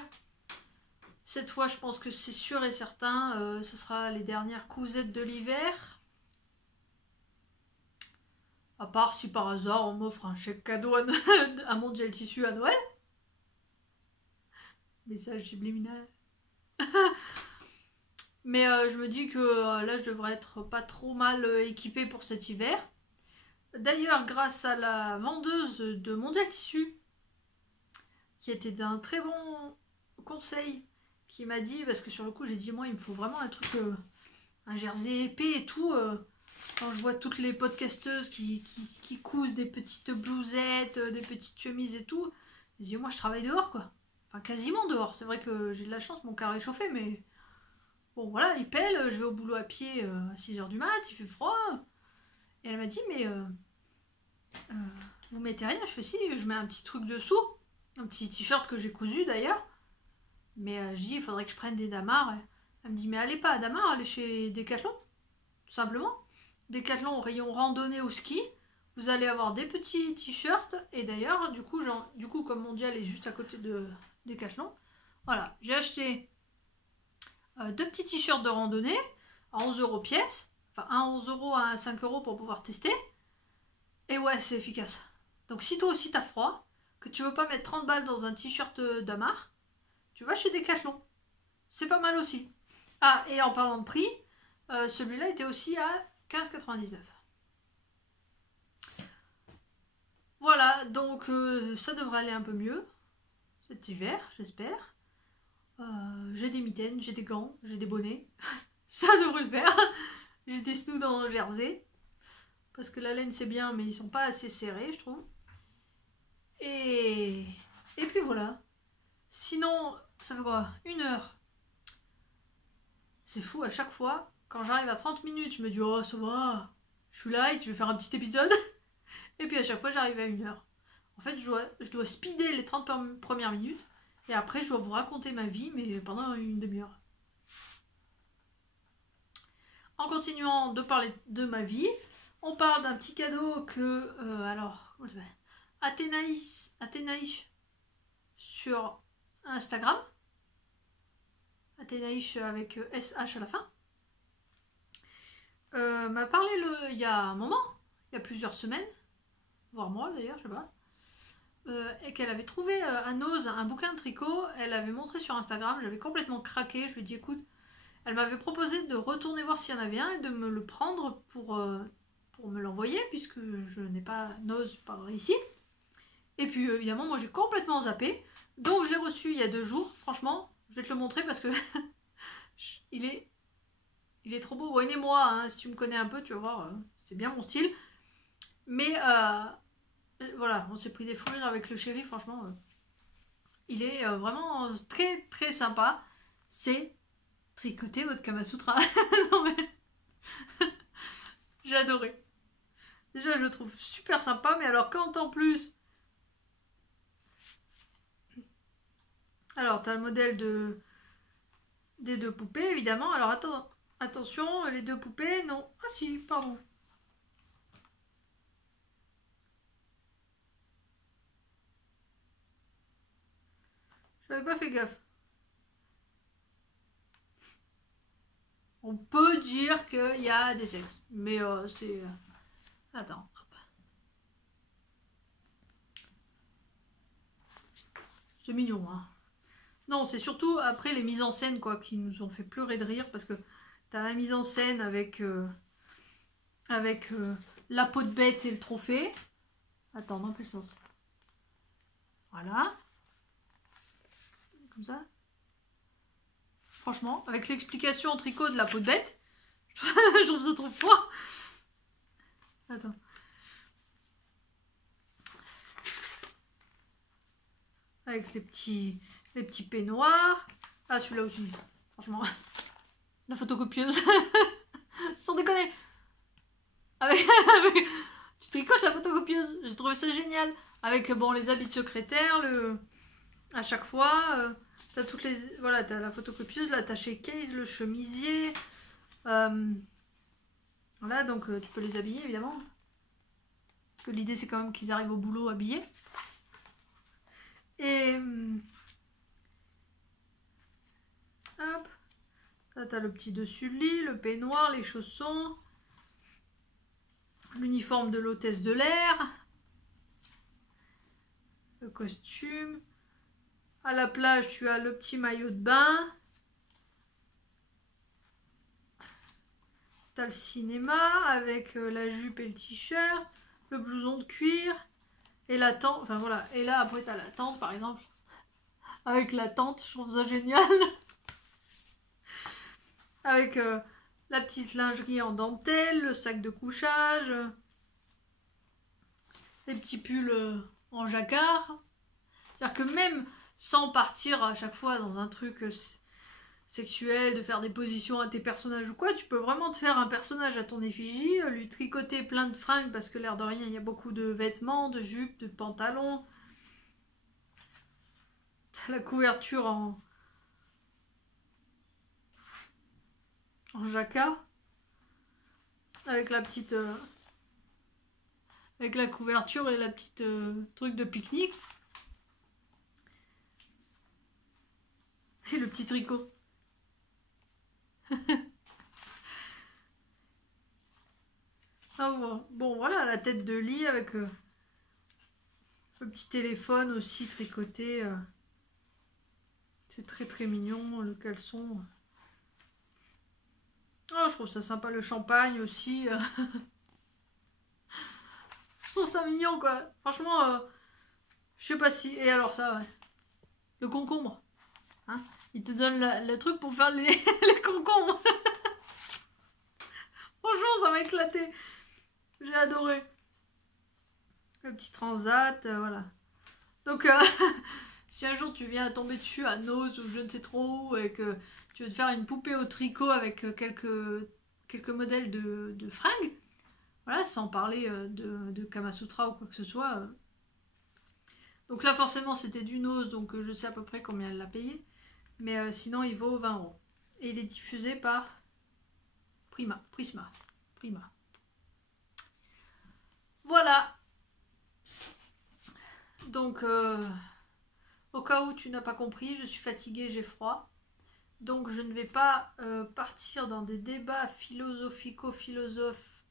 Cette fois, je pense que c'est sûr et certain, ce sera les dernières cousettes de l'hiver. À part si par hasard on m'offre un chèque cadeau à mon gel tissu à Noël. Message subliminal. Mais je me dis que là je devrais être pas trop mal équipée pour cet hiver. D'ailleurs, grâce à la vendeuse de Mondial Tissu, qui était d'un très bon conseil, qui m'a dit, parce que sur le coup j'ai dit moi il me faut vraiment un truc, un jersey épais et tout, quand je vois toutes les podcasteuses qui cousent des petites blousettes, des petites chemises et tout, je dis moi je travaille dehors quoi, enfin quasiment dehors, c'est vrai que j'ai de la chance, mon carré est chauffé, mais bon voilà, il pèle, je vais au boulot à pied à 6h du mat, il fait froid, et elle m'a dit mais vous mettez rien, je fais si, je mets un petit truc dessous, un petit t-shirt que j'ai cousu d'ailleurs, mais je dis il faudrait que je prenne des damarres. Elle me dit mais allez pas à Damar, allez chez Decathlon, tout simplement. Decathlon au rayon randonnée ou ski, vous allez avoir des petits t-shirts, et d'ailleurs du coup comme Mondial est juste à côté de Decathlon, voilà, j'ai acheté deux petits t-shirts de randonnée à 11 € pièce, enfin un 11 €, un 5 € pour pouvoir tester, et ouais c'est efficace. Donc si toi aussi t'as froid, que tu veux pas mettre 30 balles dans un t-shirt Damar, tu vas chez Decathlon, c'est pas mal aussi. Ah, et en parlant de prix, celui-là était aussi à 15,99 €. Voilà, donc ça devrait aller un peu mieux cet hiver, j'espère. J'ai des mitaines, j'ai des gants, j'ai des bonnets. Ça devrait le faire. J'ai des snoods en jersey. Parce que la laine c'est bien, mais ils sont pas assez serrés, je trouve. Et puis voilà. Sinon, ça fait quoi? 1 heure. C'est fou, à chaque fois, quand j'arrive à 30 minutes, je me dis oh ça va, je suis light, je vais faire un petit épisode. Et puis à chaque fois, j'arrive à 1 heure. En fait, je dois speeder les 30 premières minutes. Et après, je dois vous raconter ma vie, mais pendant une demi-heure. En continuant de parler de ma vie, on parle d'un petit cadeau que... alors, comment ça s'appelle? Athénaïs sur Instagram. Athénaïs avec SH à la fin. M'a parlé il y a un moment, il y a plusieurs semaines, voire mois d'ailleurs, je sais pas. Et qu'elle avait trouvé à Nose un bouquin de tricot, elle avait montré sur Instagram, j'avais complètement craqué, je lui ai dit écoute, elle m'avait proposé de retourner voir s'il y en avait un et de me le prendre pour me l'envoyer, puisque je n'ai pas Nose par ici. Et puis évidemment, moi j'ai complètement zappé, donc je l'ai reçu il y a 2 jours, franchement, je vais te le montrer parce que il est trop beau, ouais, moi, hein, si tu me connais un peu, tu vas voir, c'est bien mon style. Mais voilà, on s'est pris des fous rires avec le chéri, franchement. Il est vraiment très très sympa. C'est tricoter votre Kamasutra. Non mais... J'ai adoré. Déjà, je le trouve super sympa, mais alors quand en plus... Alors, t'as le modèle des 2 poupées, évidemment. Alors, attention, les 2 poupées, non. Ah si, pardon. J'avais pas fait gaffe. On peut dire qu'il y a des sexes. Mais c'est... Attends. Hop. C'est mignon, hein. Non, c'est surtout après les mises en scène, quoi, qui nous ont fait pleurer de rire. Parce que t'as la mise en scène avec la peau de bête et le trophée. Attends, dans quel sens? Voilà. Comme ça. Franchement, avec l'explication en tricot de la peau de bête, je trouve ça trop fort. Attends. Avec les petits peignoirs. Ah, celui-là aussi. Franchement. La photocopieuse. Sans déconner. Tu tricotes la photocopieuse. J'ai trouvé ça génial. Avec bon, les habits de secrétaire, à chaque fois... T'as toutes les... Voilà, t'as la photocopieuse, l'attaché case, le chemisier. Voilà, donc tu peux les habiller, évidemment. Parce que l'idée, c'est quand même qu'ils arrivent au boulot habillés. Et... hop. Là, t'as le petit dessus de lit, le peignoir, les chaussons. L'uniforme de l'hôtesse de l'air. Le costume. À la plage, tu as le petit maillot de bain. Tu as le cinéma avec la jupe et le t-shirt, le blouson de cuir et la tente. Enfin voilà. Et là, après, tu as la tente, par exemple. Avec la tente, je trouve ça génial. Avec la petite lingerie en dentelle, le sac de couchage, les petits pulls en jacquard. C'est-à-dire que même... sans partir à chaque fois dans un truc sexuel, de faire des positions à tes personnages ou quoi, tu peux vraiment te faire un personnage à ton effigie, lui tricoter plein de fringues, parce que l'air de rien, il y a beaucoup de vêtements, de jupes, de pantalons. T'as la couverture en jacquard, avec la petite... avec la couverture et la petite truc de pique-nique. Et le petit tricot. Ah bon, voilà, la tête de lit avec le petit téléphone aussi tricoté. C'est très très mignon, le caleçon. Oh, je trouve ça sympa, le champagne aussi. Je trouve ça mignon, quoi. Franchement, je sais pas si... Et alors ça, ouais. Le concombre. Hein, il te donne le truc pour faire les concombres. Franchement, ça m'a éclaté. J'ai adoré. Le petit transat, voilà. Donc, si un jour tu viens tomber dessus à Nose ou je ne sais trop où et que tu veux te faire une poupée au tricot avec quelques modèles de fringues, voilà, sans parler de Kamasutra ou quoi que ce soit. Donc là, forcément, c'était du Nose, donc je sais à peu près combien elle l'a payé. Mais sinon, il vaut 20 €. Et il est diffusé par Prisma. Voilà. Donc, au cas où tu n'as pas compris, je suis fatiguée, j'ai froid. Donc, je ne vais pas partir dans des débats philosophico-philosophes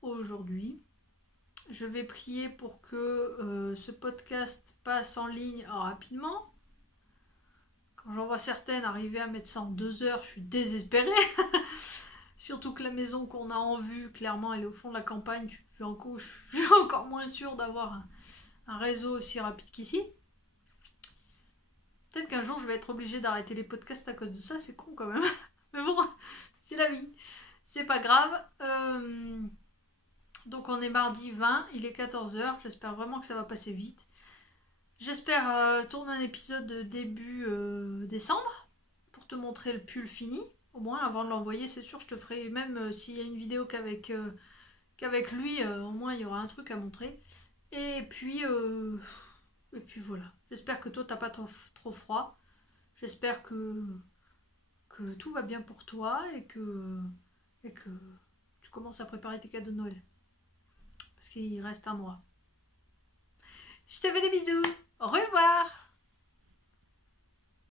aujourd'hui. Je vais prier pour que ce podcast passe en ligne rapidement. Quand j'en vois certaines arriver à mettre ça en 2 heures, je suis désespérée. Surtout que la maison qu'on a en vue, clairement, elle est au fond de la campagne. Je suis encore moins sûre d'avoir un réseau aussi rapide qu'ici. Peut-être qu'un jour, je vais être obligée d'arrêter les podcasts à cause de ça. C'est con quand même. Mais bon, c'est la vie. C'est pas grave. Donc on est mardi 20, il est 14 h. J'espère vraiment que ça va passer vite. J'espère tourner un épisode début décembre pour te montrer le pull fini. Au moins avant de l'envoyer, c'est sûr, je te ferai, même s'il y a une vidéo qu'avec lui, au moins il y aura un truc à montrer. Et puis voilà. J'espère que toi t'as pas trop froid. J'espère que tout va bien pour toi et que tu commences à préparer tes cadeaux de Noël. Parce qu'il reste un mois. Je te fais des bisous. Au revoir.